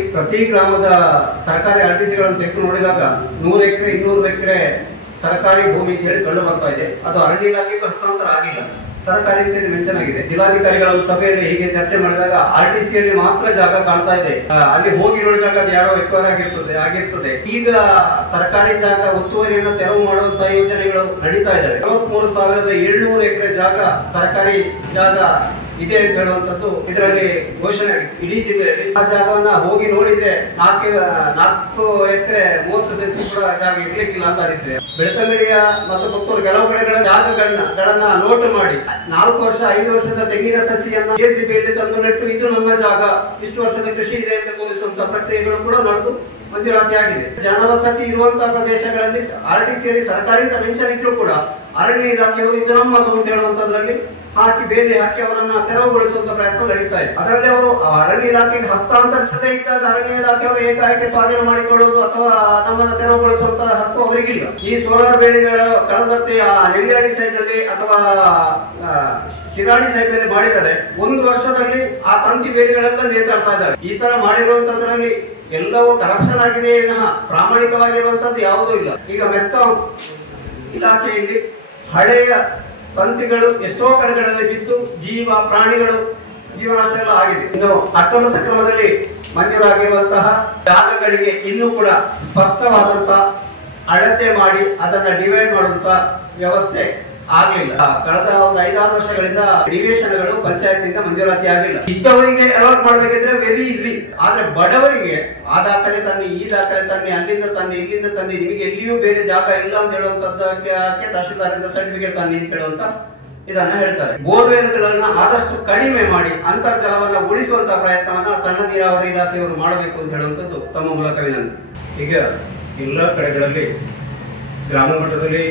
ಪ್ರತಿ ಗ್ರಾಮದ ಸರ್ಕಾರಿ ಆರ್ಟಿಸಿಗಳನ್ನು ತೆಗೆದು ನೋಡಿದಾಗ 100 ಎಕರೆ 200 ಎಕರೆ ಸರ್ಕಾರಿ ಭೂಮಿ ಅಂತ ಹೇಳಿ ಕಂಡು ಬರ್ತಾ ಇದೆ. ಅದು ಅರಣ್ಯ ಇಲಾಖೆಗೆ ಹಸ್ತಾಂತರ ಆಗಿಲ್ಲ, ಸರ್ಕಾರಿ ಅಂತ ಮೆನ್ಷನ್ ಆಗಿದೆ. ಜಿಲ್ಲಾಧಿಕಾರಿಗಳ ಸಭೆಯಲ್ಲಿ ಹೀಗೆ ಚರ್ಚೆ ಮಾಡಿದಾಗ ಆರ್ಟಿಸಿಯಲ್ಲಿ ಮಾತ್ರ ಜಾಗ ಕಾಣ್ತಾ ಇದೆ. ಅಲ್ಲಿ ಹೋಗಿ ನೋಡಿದಾಗ ಅದು ಯಾರೋ ಎಕ್ವೈರ್ ಆಗಿರ್ತದೆ. ಈಗ ಸರ್ಕಾರಿ ಜಾಗ ಒತ್ತುವರಿಯನ್ನು ತೆರವು ಮಾಡುವಂತಹ ಯೋಜನೆಗಳು ನಡೀತಾ ಇದ್ದಾವೆ. 43,700 ಎಕರೆ ಜಾಗ ಸರ್ಕಾರಿ ಜಾಗ ಇದೆ ಅಂತ ಹೇಳುವಂತದ್ದು ಇದರಲ್ಲಿ ಘೋಷಣೆ. ಇಡೀ ಜಿಲ್ಲೆಯಲ್ಲಿ ಆ ಜಾಗವನ್ನ ಹೋಗಿ ನೋಡಿದ್ರೆ 4 ಎಕರೆ 30 ಸೆಂಟ್ಸ್ ಕೂಡ ಜಾಗ ಇರ್ಲಿಕ್ಕಿಲ್ಲ ಅಂತ ಅನಿಸಿದೆ. ಬೆಳ್ತಂಗಡಿಯ ಮತ್ತು ಪುತ್ತೂರು ಕೆಲವು ಕಡೆಗಳ ಜಾಗಗಳನ್ನ ನೋಟ್ ಮಾಡಿ 4 ವರ್ಷ 5 ವರ್ಷದ ತೆಂಗಿನ ಸಸಿಯನ್ನ ಜೆಸಿಬಿಯಲ್ಲಿ ತಂದು ನೆಟ್ಟು ಇದು ನನ್ನ ಜಾಗ, ಇಷ್ಟು ವರ್ಷದ ಕೃಷಿ ಇದೆ ಅಂತ ತೋರಿಸುವಂತಹ ಪ್ರಕ್ರಿಯೆಗಳು ಕೂಡ ನಡೆದು ಮಂಜೂರಾತಿ ಆಗಿದೆ. ಜನವಸತಿ ಇರುವಂತಹ ಪ್ರದೇಶಗಳಲ್ಲಿ ಆರ್ಟಿಸಿಯಲ್ಲಿ ಸರ್ಕಾರಿ ಮೆನ್ಷನ್ ಇದ್ರೂ ಕೂಡ ಅರಣ್ಯ ಇಲಾಖೆಯವರು ಇದು ನಮ್ಮದು ಅಂತ ಹೇಳುವಂತದ್ರಲ್ಲಿ ಹಾಕಿ ಬೇಲಿ ಹಾಕಿ ಅವರನ್ನ ತೆರವುಗೊಳಿಸುವಂತ ಪ್ರಯತ್ನ ನಡೀತಾ ಇದೆ. ಅದರಲ್ಲಿ ಅವರು ಅರಣ್ಯ ಇಲಾಖೆಗೆ ಹಸ್ತಾಂತರಿಸದೇ ಇದ್ದಾಗ ಅರಣ್ಯ ಇಲಾಖೆಯವರು ಏಕಾಏಕಿ ಸ್ವಾಧೀನ ಮಾಡಿಕೊಳ್ಳುವುದು ಅಥವಾ ನಮ್ಮನ್ನು ತೆರವುಗೊಳಿಸುವಂತ ಹಕ್ಕು ಅವರಿಗಿಲ್ಲ. ಈ ಸೋಲಾರ್ ಬೇಲಿಗಳು ಕಳೆದಂತೆ ನೆಲ್ಯಾಡಿ ಸೈಡ್ ನಲ್ಲಿ ಅಥವಾ ಶಿರಾಡಿ ಸೈಡ್ ನಲ್ಲಿ ಮಾಡಿದರೆ 1 ವರ್ಷದಲ್ಲಿ ಆ ತಂತಿ ಬೇಲಿಗಳೆಲ್ಲ ನೇತಾಡ್ತಾ ಇದ್ದಾರೆ. ಈ ತರ ಮಾಡಿರುವಂತದ್ರಲ್ಲಿ ಎಲ್ಲವೂ ಕರಪ್ಷನ್ ಆಗಿದೆ, ಪ್ರಾಮಾಣಿಕವಾಗಿರುವಂತದ್ದು ಯಾವುದೂ ಇಲ್ಲ. ಈಗ ಮೆಸ್ಕಾಂ ಇಲಾಖೆಯಲ್ಲಿ ಹಳೆಯ ತಂತಿಗಳು ಎಷ್ಟೋ ಕಡೆಗಳಲ್ಲಿ ಬಿದ್ದು ಪ್ರಾಣಿಗಳು ಜೀವನಾಶ ಎಲ್ಲ ಆಗಿದೆ. ಇನ್ನು ಅಕ್ರಮ ಸಕ್ರಮದಲ್ಲಿ ಮಂಜೂರಾಗಿರುವಂತಹ ಜಾಗಗಳಿಗೆ ಇನ್ನೂ ಕೂಡ ಸ್ಪಷ್ಟವಾದಂತಹ ಅಳತೆ ಮಾಡಿ ಅದನ್ನ ಡಿವೈಡ್ ಮಾಡುವಂತ ವ್ಯವಸ್ಥೆ ಆಗ್ಲಿಲ್ಲ. ಕಳೆದ ಒಂದು 5-6 ವರ್ಷಗಳಿಂದ ನಿವೇಶನಗಳು ಪಂಚಾಯತ್ನಿಂದ ಮಂಜೂರಾತಿ ಆಗಿಲ್ಲ. ಇದ್ದವರಿಗೆ ಅಲಾಟ್ ಮಾಡ್ಬೇಕಿದ್ರೆ ವೆರಿ ಈಸಿ, ಆದ್ರೆ ಬಡವರಿಗೆ ಆ ದಾಖಲೆ ತನ್ನಿ, ಈ ದಾಖಲೆ ತನ್ನಿ, ಅಲ್ಲಿಂದ ತನ್ನಿ, ಇಲ್ಲಿಂದ ತನ್ನಿ, ನಿಮಗೆ ಎಲ್ಲಿಯೂ ಬೇರೆ ಜಾಗ ಇಲ್ಲ ಅಂತ ಹೇಳುವಂತದ್ದಕ್ಕೆ ತಹಶೀಲ್ದಾರಿಂದ ಸರ್ಟಿಫಿಕೇಟ್ ತನ್ನಿ ಅಂತ ಹೇಳುವಂತ ಇದನ್ನ ಹೇಳ್ತಾರೆ. ಬೋರ್ವೆಲ್ಗಳನ್ನ ಆದಷ್ಟು ಕಡಿಮೆ ಮಾಡಿ ಅಂತರ್ಜಲವನ್ನ ಉಳಿಸುವಂತಹ ಪ್ರಯತ್ನವನ್ನ ಸಣ್ಣ ನೀರಾವರಿ ಇಲಾಖೆಯವರು ಮಾಡಬೇಕು ಅಂತ ಹೇಳುವಂತದ್ದು ತಮ್ಮ ಮೂಲಕ ವಿನಂತಿ. ಈಗ ಎಲ್ಲ ಕಡೆಗಳಲ್ಲಿ ಗ್ರಾಮ ಮಟ್ಟದಲ್ಲಿ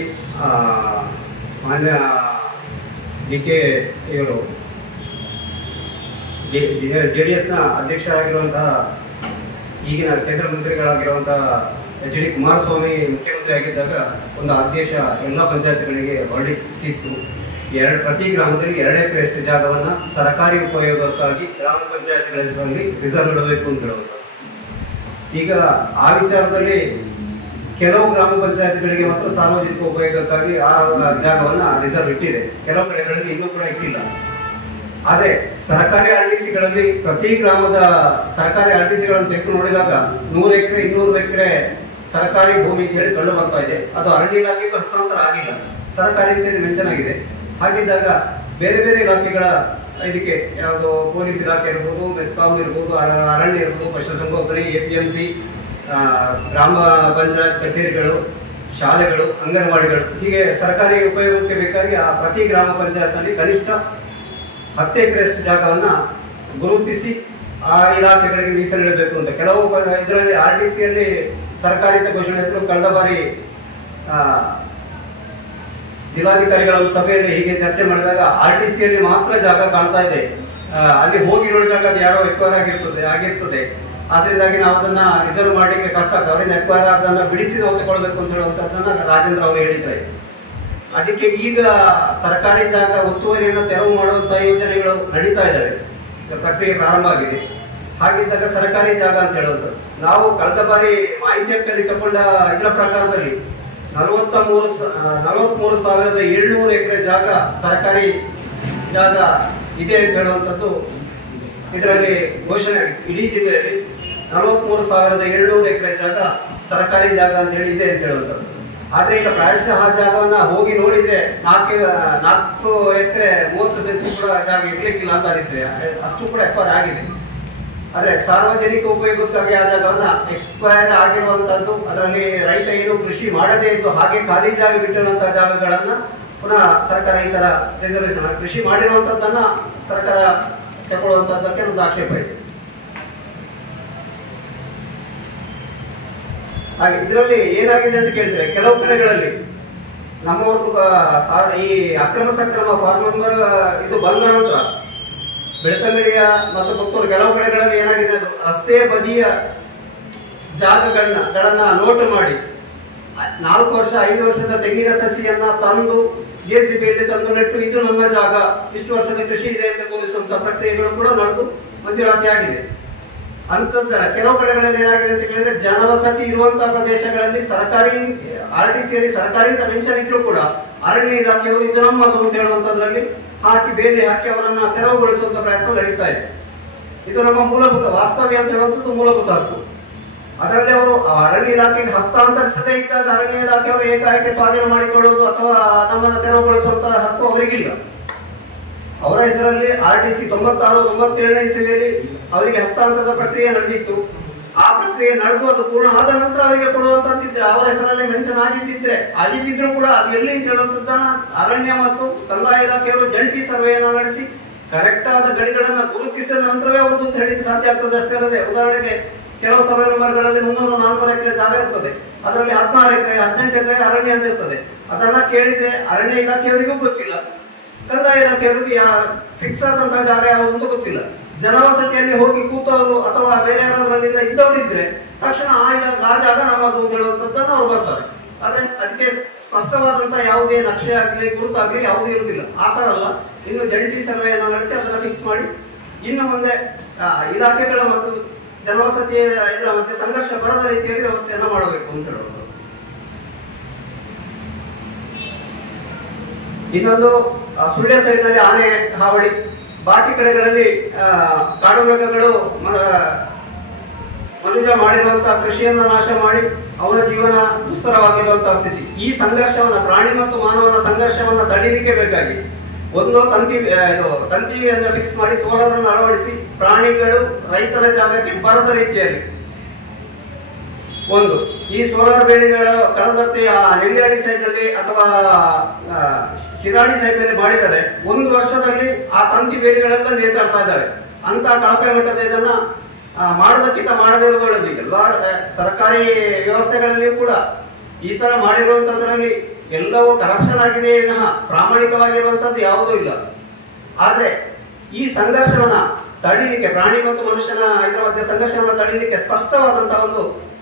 ಮಾನ್ಯ ಡಿ.ಕೆ. ಇವರು ಜೆಡಿಎಸ್ ನ ಅಧ್ಯಕ್ಷರಾಗಿರುವಂತಹ ಈಗಿನ ಕೇಂದ್ರ ಮಂತ್ರಿಗಳಾಗಿರುವಂತಹ ಎಚ್.ಡಿ. ಕುಮಾರಸ್ವಾಮಿ ಮುಖ್ಯಮಂತ್ರಿ ಆಗಿದ್ದಾಗ ಒಂದು ಆದೇಶ ಎಲ್ಲ ಪಂಚಾಯತ್ಗಳಿಗೆ ಹೊರಡಿಸಿತ್ತು. ಪ್ರತಿ ಗ್ರಾಮದಲ್ಲಿ 2 ಎಕರೆಯಷ್ಟು ಜಾಗವನ್ನ ಸರ್ಕಾರಿ ಉಪಯೋಗಕ್ಕಾಗಿ ಗ್ರಾಮ ಪಂಚಾಯತ್ಗಳ ಹೆಸರಲ್ಲಿ ರಿಸರ್ವ್ ಇಡಬೇಕು ಅಂತ ಹೇಳುವಂತ. ಈಗ ಆ ವಿಚಾರದಲ್ಲಿ ಕೆಲವು ಗ್ರಾಮ ಪಂಚಾಯತ್ಗಳಿಗೆ ಮಾತ್ರ ಸಾರ್ವಜನಿಕ ಉಪಯೋಗಕ್ಕಾಗಿ ಆ ಜಾಗವನ್ನ ರಿಸರ್ವ್ ಇಟ್ಟಿದೆ, ಕೆಲವು ಕಡೆಗಳಲ್ಲಿ ಇನ್ನೂ ಕೂಡ ಇಟ್ಟಿಲ್ಲ. ಆದ್ರೆ ಸರ್ಕಾರಿ ಆರ್ಟಿಸಿಗಳಲ್ಲಿ ಪ್ರತಿ ಗ್ರಾಮದ ಸರ್ಕಾರಿ ಆರ್ಟಿಸಿಗಳನ್ನು ತೆಗೆದು ನೋಡಿದಾಗ 100 ಎಕರೆ 200 ಎಕರೆ ಸರ್ಕಾರಿ ಭೂಮಿ ಅಂತ ಹೇಳಿ ಕಂಡು ಬರ್ತಾ ಇದೆ. ಅದು ಅರಣ್ಯ ಇಲಾಖೆಗೆ ಹಸ್ತಾಂತರ ಆಗಿಲ್ಲ, ಸರ್ಕಾರಿ ಅಂತ ಮೆನ್ಷನ್ ಆಗಿದೆ. ಹಾಗಿದ್ದಾಗ ಬೇರೆ ಬೇರೆ ಇಲಾಖೆಗಳ ಇದಕ್ಕೆ ಯಾವುದು ಪೊಲೀಸ್ ಇಲಾಖೆ ಇರ್ಬೋದು, ಮೆಸ್ಕಾಂ ಇರ್ಬೋದು, ಅರಣ್ಯ ಇರ್ಬೋದು, ಪಶುಸಂಗೋಪನೆ, APMC, ಗ್ರಾಮ ಪಂಚಾಯತ್ ಕಚೇರಿಗಳು, ಶಾಲೆಗಳು, ಅಂಗನವಾಡಿಗಳು, ಹೀಗೆ ಸರ್ಕಾರಿ ಉಪಯೋಗಕ್ಕೆ ಬೇಕಾಗಿ ಆ ಪ್ರತಿ ಗ್ರಾಮ ಪಂಚಾಯತ್ ನಲ್ಲಿ ಕನಿಷ್ಠ 10 ಎಕರೆಯಷ್ಟು ಜಾಗವನ್ನ ಗುರುತಿಸಿ ಆ ಇಲಾಖೆಗಳಿಗೆ ಮೀಸಲಿಡಬೇಕು ಅಂತ ಕೆಲವು ಇದರಲ್ಲಿ ಆರ್ಟಿಸಿಯಲ್ಲಿ ಸರ್ಕಾರಿ ಘೋಷಣೆ ಕಳೆದ ಬಾರಿ ಜಿಲ್ಲಾಧಿಕಾರಿಗಳ ಸಭೆಯಲ್ಲಿ ಹೀಗೆ ಚರ್ಚೆ ಮಾಡಿದಾಗ ಆರ್ಟಿಸಿಯಲ್ಲಿ ಮಾತ್ರ ಜಾಗ ಕಾಣ್ತಾ ಇದೆ. ಅಲ್ಲಿ ಹೋಗಿ ನೋಡಿದಾಗ ಅದು ಯಾರೋ ಎಕ್ವೈರ್ ಆಗಿರ್ತದೆ. ಆದ್ರಿಂದಾಗಿ ನಾವು ಅದನ್ನ ರಿಸರ್ವ್ ಮಾಡಲಿಕ್ಕೆ ಕಷ್ಟ ಆಗ್ತದೆ. ಅವರಿಂದ ಎಕ್ವೈರ್ ಅದನ್ನ ಬಿಡಿಸಿ ನಾವು ತಗೊಳ್ಬೇಕು ಅಂತ ಹೇಳುವಂತದ್ದನ್ನ ರಾಜೇಂದ್ರ ಅವರು ಹೇಳಿದ್ದಾರೆ. ಅದಕ್ಕೆ ಈಗ ಸರ್ಕಾರಿ ಜಾಗ ಒತ್ತುವರಿಯನ್ನು ತೆರವು ಮಾಡುವಂತಹ ಯೋಜನೆಗಳು ನಡೀತಾ ಇದ್ದಾವೆ, ಪ್ರಕ್ರಿಯೆ ಪ್ರಾರಂಭ ಆಗಿದೆ. ಹಾಗಿದ್ದಾಗ ಸರ್ಕಾರಿ ಜಾಗ ಅಂತ ಹೇಳುವಂಥದ್ದು ನಾವು ಕಳೆದ ಬಾರಿ ಮಾಹಿತಿ ಹಕ್ಕಲ್ಲಿ ತಗೊಂಡ ಇದರ ಪ್ರಕಾರದಲ್ಲಿ 43,700 ಎಕರೆ ಜಾಗ ಸರ್ಕಾರಿ ಜಾಗ ಇದೆ ಅಂತ ಹೇಳುವಂಥದ್ದು ಇದರಲ್ಲಿ ಘೋಷಣೆ. ಇಡೀ ಜಿಲ್ಲೆಯಲ್ಲಿ 43,700 ಎಕರೆ ಜಾಗ ಸರ್ಕಾರಿ ಜಾಗ ಅಂತ ಹೇಳಿ ಇದೆ ಅಂತ ಹೇಳುವಂಥದ್ದು. ಆದ್ರೆ ಈಗ ಪ್ರಾಯಶಃ ಆ ಜಾಗವನ್ನ ಹೋಗಿ ನೋಡಿದ್ರೆ 4 ಎಕರೆ 30 ಸೆಂಟ್ಸ್ ಕೂಡ ಜಾಗ ಇರ್ಲಿಕ್ಕಿಲ್ಲ ಅಂತ ಅನಿಸಿದೆ. ಅಷ್ಟು ಕೂಡ ಎಕ್ವೈರ್ ಆಗಿದೆ. ಆದ್ರೆ ಸಾರ್ವಜನಿಕ ಉಪಯೋಗಕ್ಕಾಗಿ ಆ ಜಾಗವನ್ನ ಎಕ್ವೈರ್ ಆಗಿರುವಂತದ್ದು, ಅದರಲ್ಲಿ ರೈತ ಏನು ಕೃಷಿ ಮಾಡದೇ ಇದ್ದು ಹಾಗೆ ಖಾಲಿ ಜಾಗ ಬಿಟ್ಟಿರುವಂತಹ ಜಾಗಗಳನ್ನ ಪುನಃ ಸರ್ಕಾರ ಈ ತರ ರಿಸರ್ವೇಶನ್ ಕೃಷಿ ಮಾಡಿರುವಂತದ್ದನ್ನ ಸರ್ಕಾರ ತಗೊಳ್ಳುವಂತದ್ದಕ್ಕೆ ಒಂದು ಆಕ್ಷೇಪ ಇದೆ. ಹಾಗೆ ಇದರಲ್ಲಿ ಏನಾಗಿದೆ ಅಂತ ಕೇಳಿದ್ರೆ ಕೆಲವು ಕಡೆಗಳಲ್ಲಿ ನಮ್ಮವ್ರದ್ದು ಈ ಅಕ್ರಮ ಸಕ್ರಮ ಫಾರ್ಮ್ ನಂಬರ್ ಇದು ಬಂದ ನಂತರ ಬೆಳ್ತಂಗಡಿಯ ಮತ್ತು ಪುತ್ತೂರು ಕೆಲವು ಕಡೆಗಳಲ್ಲಿ ಏನಾಗಿದೆ, ರಸ್ತೆ ಬದಿಯ ಜಾಗಗಳನ್ನ ನೋಟ್ ಮಾಡಿ 4 ವರ್ಷ 5 ವರ್ಷದ ತೆಂಗಿನ ಸಸಿಯನ್ನ ತಂದು ಜೆಸಿಬಿಯಲ್ಲಿ ತಂದು ನೆಟ್ಟು ಇದು ನನ್ನ ಜಾಗ, ಇಷ್ಟು ವರ್ಷದ ಕೃಷಿ ಇದೆ ಅಂತ ತೋರಿಸುವಂತಹ ಪ್ರಕ್ರಿಯೆಗಳು ಕೂಡ ನಡೆದು ಮಂಜೂರಾತಿ ಆಗಿದೆ. ಅಂತದ ಕೆಲವು ಕಡೆಗಳಲ್ಲಿ ಏನಾಗಿದೆ ಅಂತ ಕೇಳಿದ್ರೆ ಜನವಸತಿ ಇರುವಂತಹ ಪ್ರದೇಶಗಳಲ್ಲಿ ಸರ್ಕಾರಿ RTCಯಲ್ಲಿ ಸರ್ಕಾರಿ ಅಂತ ಮೆನ್ಷನ್ ಇದ್ರೂ ಕೂಡ ಅರಣ್ಯ ಇಲಾಖೆಯವರು ಇದು ನಮ್ಮದು ಅಂತ ಹೇಳುವಂತದ್ರಲ್ಲಿ ಹಾಕಿ ಬೇಲಿ ಹಾಕಿ ಅವರನ್ನ ತೆರವುಗೊಳಿಸುವಂತ ಪ್ರಯತ್ನ ನಡೀತಾ ಇದೆ. ಇದು ನಮ್ಮ ಮೂಲಭೂತ ವಾಸ್ತವ್ಯ ಅಂತ ಹೇಳುವಂಥದ್ದು ಮೂಲಭೂತ ಹಕ್ಕು. ಅದರಲ್ಲಿ ಅವರು ಅರಣ್ಯ ಇಲಾಖೆಗೆ ಹಸ್ತಾಂತರಿಸದೇ ಇದ್ದಾಗ ಅರಣ್ಯ ಇಲಾಖೆಯವರು ಏಕಾಏಕಿ ಸ್ವಾಧೀನ ಮಾಡಿಕೊಳ್ಳುವುದು ಅಥವಾ ನಮ್ಮನ್ನು ತೆರವುಗೊಳಿಸುವಂತಹ ಹಕ್ಕು ಅವರಿಗಿಲ್ಲ. ಅವರ ಹೆಸರಲ್ಲಿ RTC 96-97ನೇ ಇಸವಿಯಲ್ಲಿ ಅವರಿಗೆ ಹಸ್ತಾಂತರದ ಪ್ರಕ್ರಿಯೆ ನಡೆದಿತ್ತು. ಆ ಪ್ರಕ್ರಿಯೆ ನಡೆದು ಅದು ಪೂರ್ಣ ಆದ ನಂತರ ಅವರಿಗೆ ಕೊಡುವಂತದ್ದಿದ್ರೆ ಅವರ ಹೆಸರಲ್ಲಿ ಮೆನ್ಷನ್ ಆಗಿದ್ದಿದ್ರು ಕೂಡ ಅದು ಎಲ್ಲಿ ಅಂತ ಹೇಳುವಂತದ್ದನ್ನ ಅರಣ್ಯ ಮತ್ತು ಕಂದಾಯ ಇಲಾಖೆಯವರು ಜಂಟಿ ಸರ್ವೆಯನ್ನು ನಡೆಸಿ ಕರೆಕ್ಟ್ ಆದ ಗಡಿಗಳನ್ನ ಗುರುತಿಸಿದ ನಂತರವೇ ಅವ್ರದ್ದು ಅಂತ ಹೇಳಿಕ್ಕೆ ಸಾಧ್ಯ ಆಗ್ತದೆ ಅಷ್ಟೇ ಅಲ್ಲದೆ. ಉದಾಹರಣೆಗೆ ಕೆಲವು ಸರ್ವೆ ನಂಬರ್ಗಳಲ್ಲಿ 300-400 ಎಕರೆ ಜಾಗ ಇರ್ತದೆ, ಅದರಲ್ಲಿ 16 ಎಕರೆ 18 ಎಕರೆ ಅರಣ್ಯ ಅಂತ ಇರ್ತದೆ. ಅದನ್ನ ಕೇಳಿದ್ರೆ ಅರಣ್ಯ ಇಲಾಖೆಯವರಿಗೂ ಗೊತ್ತಿಲ್ಲ, ಕಂದಾಯ ಇಲಾಖೆಯವರಿಗೆ ಫಿಕ್ಸ್ ಆದಂತಹ ಜಾಗ ಯಾವುದು ಅಂತ ಗೊತ್ತಿಲ್ಲ. ಜನವಸತಿಯಲ್ಲಿ ಹೋಗಿ ಕೂತವರು ಅಥವಾ ಬೇರೆ ಯಾರಾದ್ರಿಂದ ಇದ್ದವರಿದ್ರೆ ತಕ್ಷಣ ಆ ಜಾಗ ನಮ್ಮದು ಅಂತ ಹೇಳುವಂತದ್ದನ್ನ ಅವ್ರು ಬರ್ತಾರೆ. ಆದ್ರೆ ಅದಕ್ಕೆ ಸ್ಪಷ್ಟವಾದಂತಹ ಯಾವುದೇ ನಕ್ಷೆ ಆಗ್ಲಿ ಗುರುತಾಗ್ಲಿ ಯಾವುದೂ ಇರುವುದಿಲ್ಲ. ಆ ತರ ಅಲ್ಲ, ಇನ್ನು ಜಂಟಿ ಸರ್ವೆಯನ್ನು ನಡೆಸಿ ಅದನ್ನ ಫಿಕ್ಸ್ ಮಾಡಿ ಇನ್ನು ಮುಂದೆ ಇಲಾಖೆಗಳ ಮತ್ತು ಜನವಸತಿ ಇದರ ಮಧ್ಯೆ ಸಂಘರ್ಷ ಬರದ ರೀತಿಯಲ್ಲಿ ವ್ಯವಸ್ಥೆಯನ್ನ ಮಾಡಬೇಕು ಅಂತ ಹೇಳುವುದು. ಇನ್ನೊಂದು ಸುಳ್ಯ ಸೈಡ್ ನಲ್ಲಿ ಆನೆ ಹಾವಳಿ, ಬಾಕಿ ಕಡೆಗಳಲ್ಲಿ ಕಾಡು ಮೃಗಗಳು ಮನುಷ್ಯ ಮಾಡಿರುವಂತಹ ಕೃಷಿಯನ್ನು ನಾಶ ಮಾಡಿ ಅವನ ಜೀವನ ದುಸ್ತರವಾಗಿರುವಂತಹ ಸ್ಥಿತಿ. ಈ ಸಂಘರ್ಷವನ್ನ ಪ್ರಾಣಿ ಮತ್ತು ಮಾನವನ ಸಂಘರ್ಷವನ್ನ ತಡೀಲಿಕ್ಕೆ ಬೇಕಾಗಿ ಒಂದು ತಂತಿಯನ್ನು ಫಿಕ್ಸ್ ಮಾಡಿ ಸೋಲಾರ್ ಅನ್ನು ಅಳವಡಿಸಿ ಪ್ರಾಣಿಗಳು ರೈತರ ಜಾಗಕ್ಕೆ ಬರದ ರೀತಿಯಲ್ಲಿ ಒಂದು ಈ ಸೋಲಾರ್ ಬೇಲಿಗಳು ಕಳಸರ್ತಿ ನೆಲ್ಯಾಡಿ ಸೈಡ್ ನಲ್ಲಿ ಅಥವಾ ಶಿರಾಡಿ ಸೈಡ್ ನಲ್ಲಿ ಮಾಡಿದರೆ 1 ವರ್ಷದಲ್ಲಿ ಆ ತಂತಿ ಬೇಲಿಗಳೆಲ್ಲ ನೇತಾಡ್ತಾ ಇದ್ದಾವೆ. ಅಂತ ಕಳಪೆ ಮಟ್ಟದ ಇದನ್ನ ಮಾಡೋದಕ್ಕಿಂತ ಮಾಡದಿರೋದು ಒಳ್ಳೆದು. ಎಲ್ಲ ಸರ್ಕಾರಿ ವ್ಯವಸ್ಥೆಗಳಲ್ಲಿಯೂ ಕೂಡ ಈ ತರ ಮಾಡಿರುವಂತದ್ರಲ್ಲಿ ಎಲ್ಲವೂ ಕರಪ್ಷನ್ ಆಗಿದೆ ವಿನಃ ಪ್ರಾಮಾಣಿಕವಾಗಿರುವಂತದ್ದು ಯಾವುದೂ ಇಲ್ಲ. ಆದ್ರೆ ಈ ಸಂಘರ್ಷವನ್ನ ತಡೀಲಿಕ್ಕೆ ಪ್ರಾಣಿ ಮತ್ತು ಮನುಷ್ಯನ ಇದರ ಮಧ್ಯೆ ಸಂಘರ್ಷವನ್ನ ತಡೀಲಿಕ್ಕೆ ಸ್ಪಷ್ಟವಾದಂತಹ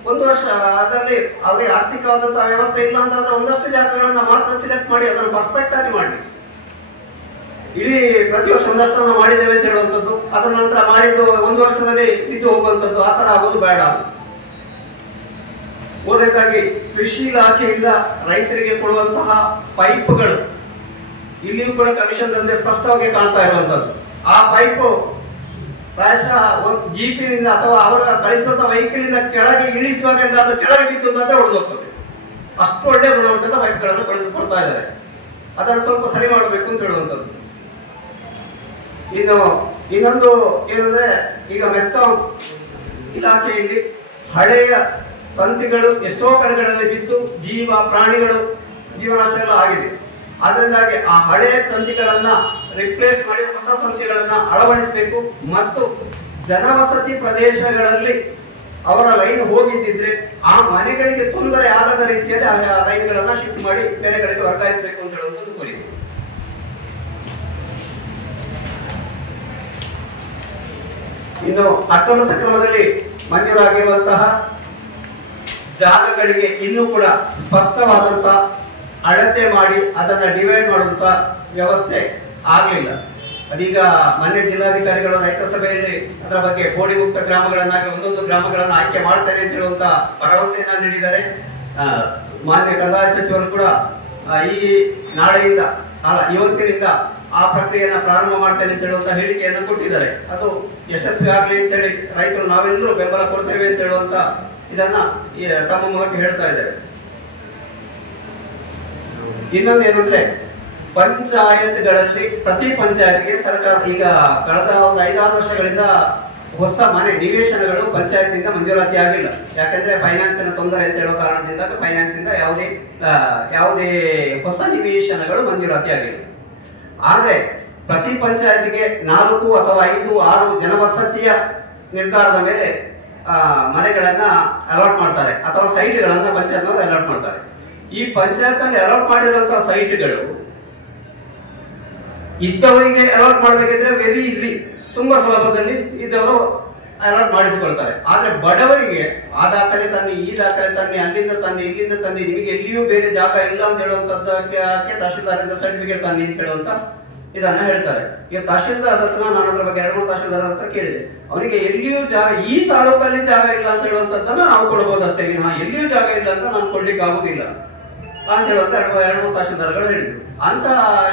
ಒಂದು ವರ್ಷ ಅದರಲ್ಲಿ ಅವರಿಗೆ ಆರ್ಥಿಕವಾದಂತಹ ವ್ಯವಸ್ಥೆ ಇಲ್ಲ ಅಂತಂದ್ರೆ ಒಂದಷ್ಟು ಜಾಗಗಳನ್ನ ಮಾತ್ರ ಸಿಲೆಕ್ಟ್ ಮಾಡಿ ಅದನ್ನು ಪರ್ಫೆಕ್ಟ್ ಆಗಿ ಮಾಡಿ ಇಡೀ ಪ್ರತಿ ವರ್ಷ ಒಂದಷ್ಟನ್ನು ಮಾಡಿದ್ದೇವೆ ಅಂತ ಹೇಳುವಂಥದ್ದು, ಅದರ ನಂತರ ಮಾಡಿದ್ದು 1 ವರ್ಷದಲ್ಲಿ ಬಿದ್ದು ಹೋಗುವಂಥದ್ದು, ಆ ತರ ಆಗೋದು ಬೇಡ. ಮೂರನೇದಾಗಿ ಕೃಷಿ ಇಲಾಖೆಯಿಂದ ರೈತರಿಗೆ ಕೊಡುವಂತಹ ಪೈಪ್ಗಳು ಇಲ್ಲಿಯೂ ಕೂಡ ಕಮಿಷನ್ ದಂಧೆ ಸ್ಪಷ್ಟವಾಗಿ ಕಾಣ್ತಾ ಇರುವಂತದ್ದು. ಆ ಪೈಪ್ ಪ್ರಾಯಶಃ ಜೀಪಿನಿಂದ ಅಥವಾ ಅವರ ಕಳಿಸುವಂತಹ ವೆಹಿಕಲ್ ಇಂದ ಕೆಳಗೆ ಇಳಿಸುವಾಗ ಏನಾದ್ರೂ ಕೆಳಗೆ ಬಿತ್ತು ಅಂತಾದ್ರೆ ಹೊಡೆದೋಗ್ತದೆ. ಅಷ್ಟು ಒಳ್ಳೆ ಗುಣಮಟ್ಟದ ಪೈಪ್ಗಳನ್ನು ಕೊಡ್ತಾ ಇದ್ದಾರೆ. ಅದನ್ನು ಸ್ವಲ್ಪ ಸರಿ ಮಾಡಬೇಕು ಅಂತ ಹೇಳುವಂಥದ್ದು. ಇನ್ನೊಂದು ಏನಂದ್ರೆ ಈಗ ಮೆಸ್ಕಾಂ ಇಲಾಖೆಯಲ್ಲಿ ಹಳೆಯ ತಂತಿಗಳು ಎಷ್ಟೋ ಕಡೆಗಳಲ್ಲಿ ಬಿದ್ದು ಪ್ರಾಣಿಗಳು ಜೀವನಾಶ ಎಲ್ಲ ಆಗಿದೆ. ಅದರಿಂದಾಗಿ ಆ ಹಳೆಯ ತಂತಿಗಳನ್ನ ರಿಪ್ಲೇಸ್ ಮಾಡಿ ಹೊಸ ತಂತಿಗಳನ್ನ ಅಳವಡಿಸಬೇಕು ಮತ್ತು ಜನವಸತಿ ಪ್ರದೇಶಗಳಲ್ಲಿ ಅವರ ಲೈನ್ ಹೋಗಿದ್ದಿದ್ರೆ ಆ ಮನೆಗಳಿಗೆ ತೊಂದರೆ ಆಗದ ರೀತಿಯಲ್ಲಿ ಆ ಲೈನ್ಗಳನ್ನ ಶಿಫ್ಟ್ ಮಾಡಿ ಬೇರೆ ಕಡೆಗೆ ವರ್ಗಾಯಿಸಬೇಕು ಅಂತ ಹೇಳುವಂಥದ್ದು ಕೋರಿಕೆ. ಇನ್ನು ಅಕ್ರಮ ಸಕ್ರಮದಲ್ಲಿ ಮಂಜೂರಾಗಿರುವಂತಹ ಜಾಗಗಳಿಗೆ ಇನ್ನೂ ಕೂಡ ಸ್ಪಷ್ಟವಾದಂತಹ ಅಳತೆ ಮಾಡಿ ಅದನ್ನ ಡಿವೈಡ್ ಮಾಡುವಂತ ವ್ಯವಸ್ಥೆ ಆಗಲಿಲ್ಲ. ಅದೀಗ ಮೊನ್ನೆ ಜಿಲ್ಲಾಧಿಕಾರಿಗಳು ರೈತ ಸಭೆಯಲ್ಲಿ ಅದರ ಬಗ್ಗೆ ಕೋಡಿ ಮುಕ್ತ ಗ್ರಾಮಗಳನ್ನಾಗಿ ಒಂದೊಂದು ಗ್ರಾಮಗಳನ್ನು ಆಯ್ಕೆ ಮಾಡ್ತಾರೆ ಅಂತ ಹೇಳುವಂತ ಭರವಸೆಯನ್ನ ನೀಡಿದ್ದಾರೆ. ಮಾನ್ಯ ಕಂದಾಯ ಸಚಿವರು ಕೂಡ ಇವತ್ತಿನಿಂದ ಆ ಪ್ರಕ್ರಿಯೆಯನ್ನ ಪ್ರಾರಂಭ ಮಾಡ್ತೇನೆ ಅಂತ ಹೇಳುವಂತ ಹೇಳಿಕೆಯನ್ನು ಕೊಟ್ಟಿದ್ದಾರೆ. ಅದು ಯಶಸ್ವಿ ಆಗಲಿ ಅಂತ ಹೇಳಿ ರೈತರು ನಾವೆಲ್ಲರೂ ಬೆಂಬಲ ಕೊಡ್ತೇವೆ ಅಂತ ಹೇಳುವಂತ ಇದನ್ನ ತಮ್ಮ ಮೂಲಕ ಹೇಳ್ತಾ ಇದ್ದಾರೆ. ಇನ್ನೊಂದು ಏನಂದ್ರೆ ಪಂಚಾಯತ್ಗಳಲ್ಲಿ ಪ್ರತಿ ಪಂಚಾಯತ್ಗೆ ಸರ್ಕಾರ ಈಗ ಕಳೆದ ಒಂದು 5-6 ವರ್ಷಗಳಿಂದ ಹೊಸ ಮನೆ ನಿವೇಶನಗಳು ಪಂಚಾಯತ್ನಿಂದ ಮಂಜೂರಾತಿ ಆಗಿಲ್ಲ. ಯಾಕಂದ್ರೆ ಫೈನಾನ್ಸಿನ ತೊಂದರೆ ಅಂತ ಹೇಳೋ ಕಾರಣದಿಂದ ಫೈನಾನ್ಸ್ ಇಂದ ಯಾವುದೇ ಹೊಸ ನಿವೇಶನಗಳು ಮಂಜೂರಾತಿ ಆಗಿಲ್ಲ. ಆದ್ರೆ ಪ್ರತಿ ಪಂಚಾಯತ್ಗೆ 4 ಅಥವಾ 5, 6 ಜನವಸತಿಯ ನಿರ್ಧಾರದ ಮೇಲೆ ಮನೆಗಳನ್ನ ಅಲಾಟ್ ಮಾಡ್ತಾರೆ ಅಥವಾ ಸೈಟ್ಗಳನ್ನ ಪಂಚಾಯತ್ ಅಲಾಟ್ ಮಾಡ್ತಾರೆ. ಈ ಪಂಚಾಯತ್ ಅಲ್ಲಿ ಅಲಾಟ್ ಮಾಡಿರುವಂತಹ ಸೈಟ್ಗಳು ಇದ್ದವರಿಗೆ ಅಲಾಟ್ ಮಾಡಬೇಕಿದ್ರೆ ವೆರಿ ಈಸಿ, ತುಂಬಾ ಸುಲಭದಲ್ಲಿ ಇದ್ದವರು ಅಲಾಟ್ ಮಾಡಿಸಿಕೊಳ್ತಾರೆ. ಆದ್ರೆ ಬಡವರಿಗೆ ಆ ದಾಖಲೆ ತನ್ನಿ, ಈ ದಾಖಲೆ ತನ್ನಿ, ಅಲ್ಲಿಂದ ತನ್ನಿ, ಇಲ್ಲಿಂದ ತನ್ನಿ, ನಿಮಗೆ ಎಲ್ಲಿಯೂ ಬೇರೆ ಜಾಗ ಇಲ್ಲ ಅಂತ ಹೇಳುವಂತದ್ದಕ್ಕೆ ತಹಶೀಲ್ದಾರಿಂದ ಸರ್ಟಿಫಿಕೇಟ್ ತನ್ನಿ ಅಂತ ಹೇಳುವಂತ ಇದನ್ನ ಹೇಳ್ತಾರೆ. ಈಗ ತಹಶೀಲ್ದಾರ್ ಹತ್ರ ನಾನು ಅದ್ರ ಬಗ್ಗೆ 2-3 ತಹಶೀಲ್ದಾರ್ ಹತ್ರ ಕೇಳಿದೆ. ಅವನಿಗೆ ಎಲ್ಲಿಯೂ ಜಾಗ, ಈ ತಾಲೂಕಲ್ಲಿ ಜಾಗ ಇಲ್ಲ ಅಂತ ಹೇಳುವಂತದ್ದನ್ನ ನಾವು ಕೊಡಬಹುದು ಅಷ್ಟೇ, ಎಲ್ಲಿಯೂ ಜಾಗ ಇಲ್ಲ ಅಂತ ನಾನು ಕೊಡ್ಲಿಕ್ಕೆ ಆಗುದಿಲ್ಲ ಅಂತ ಹೇಳುವಂತ 2-3 ತಹಶೀಲ್ದಾರ್ಗಳು ಹೇಳಿದ್ರು. ಅಂತ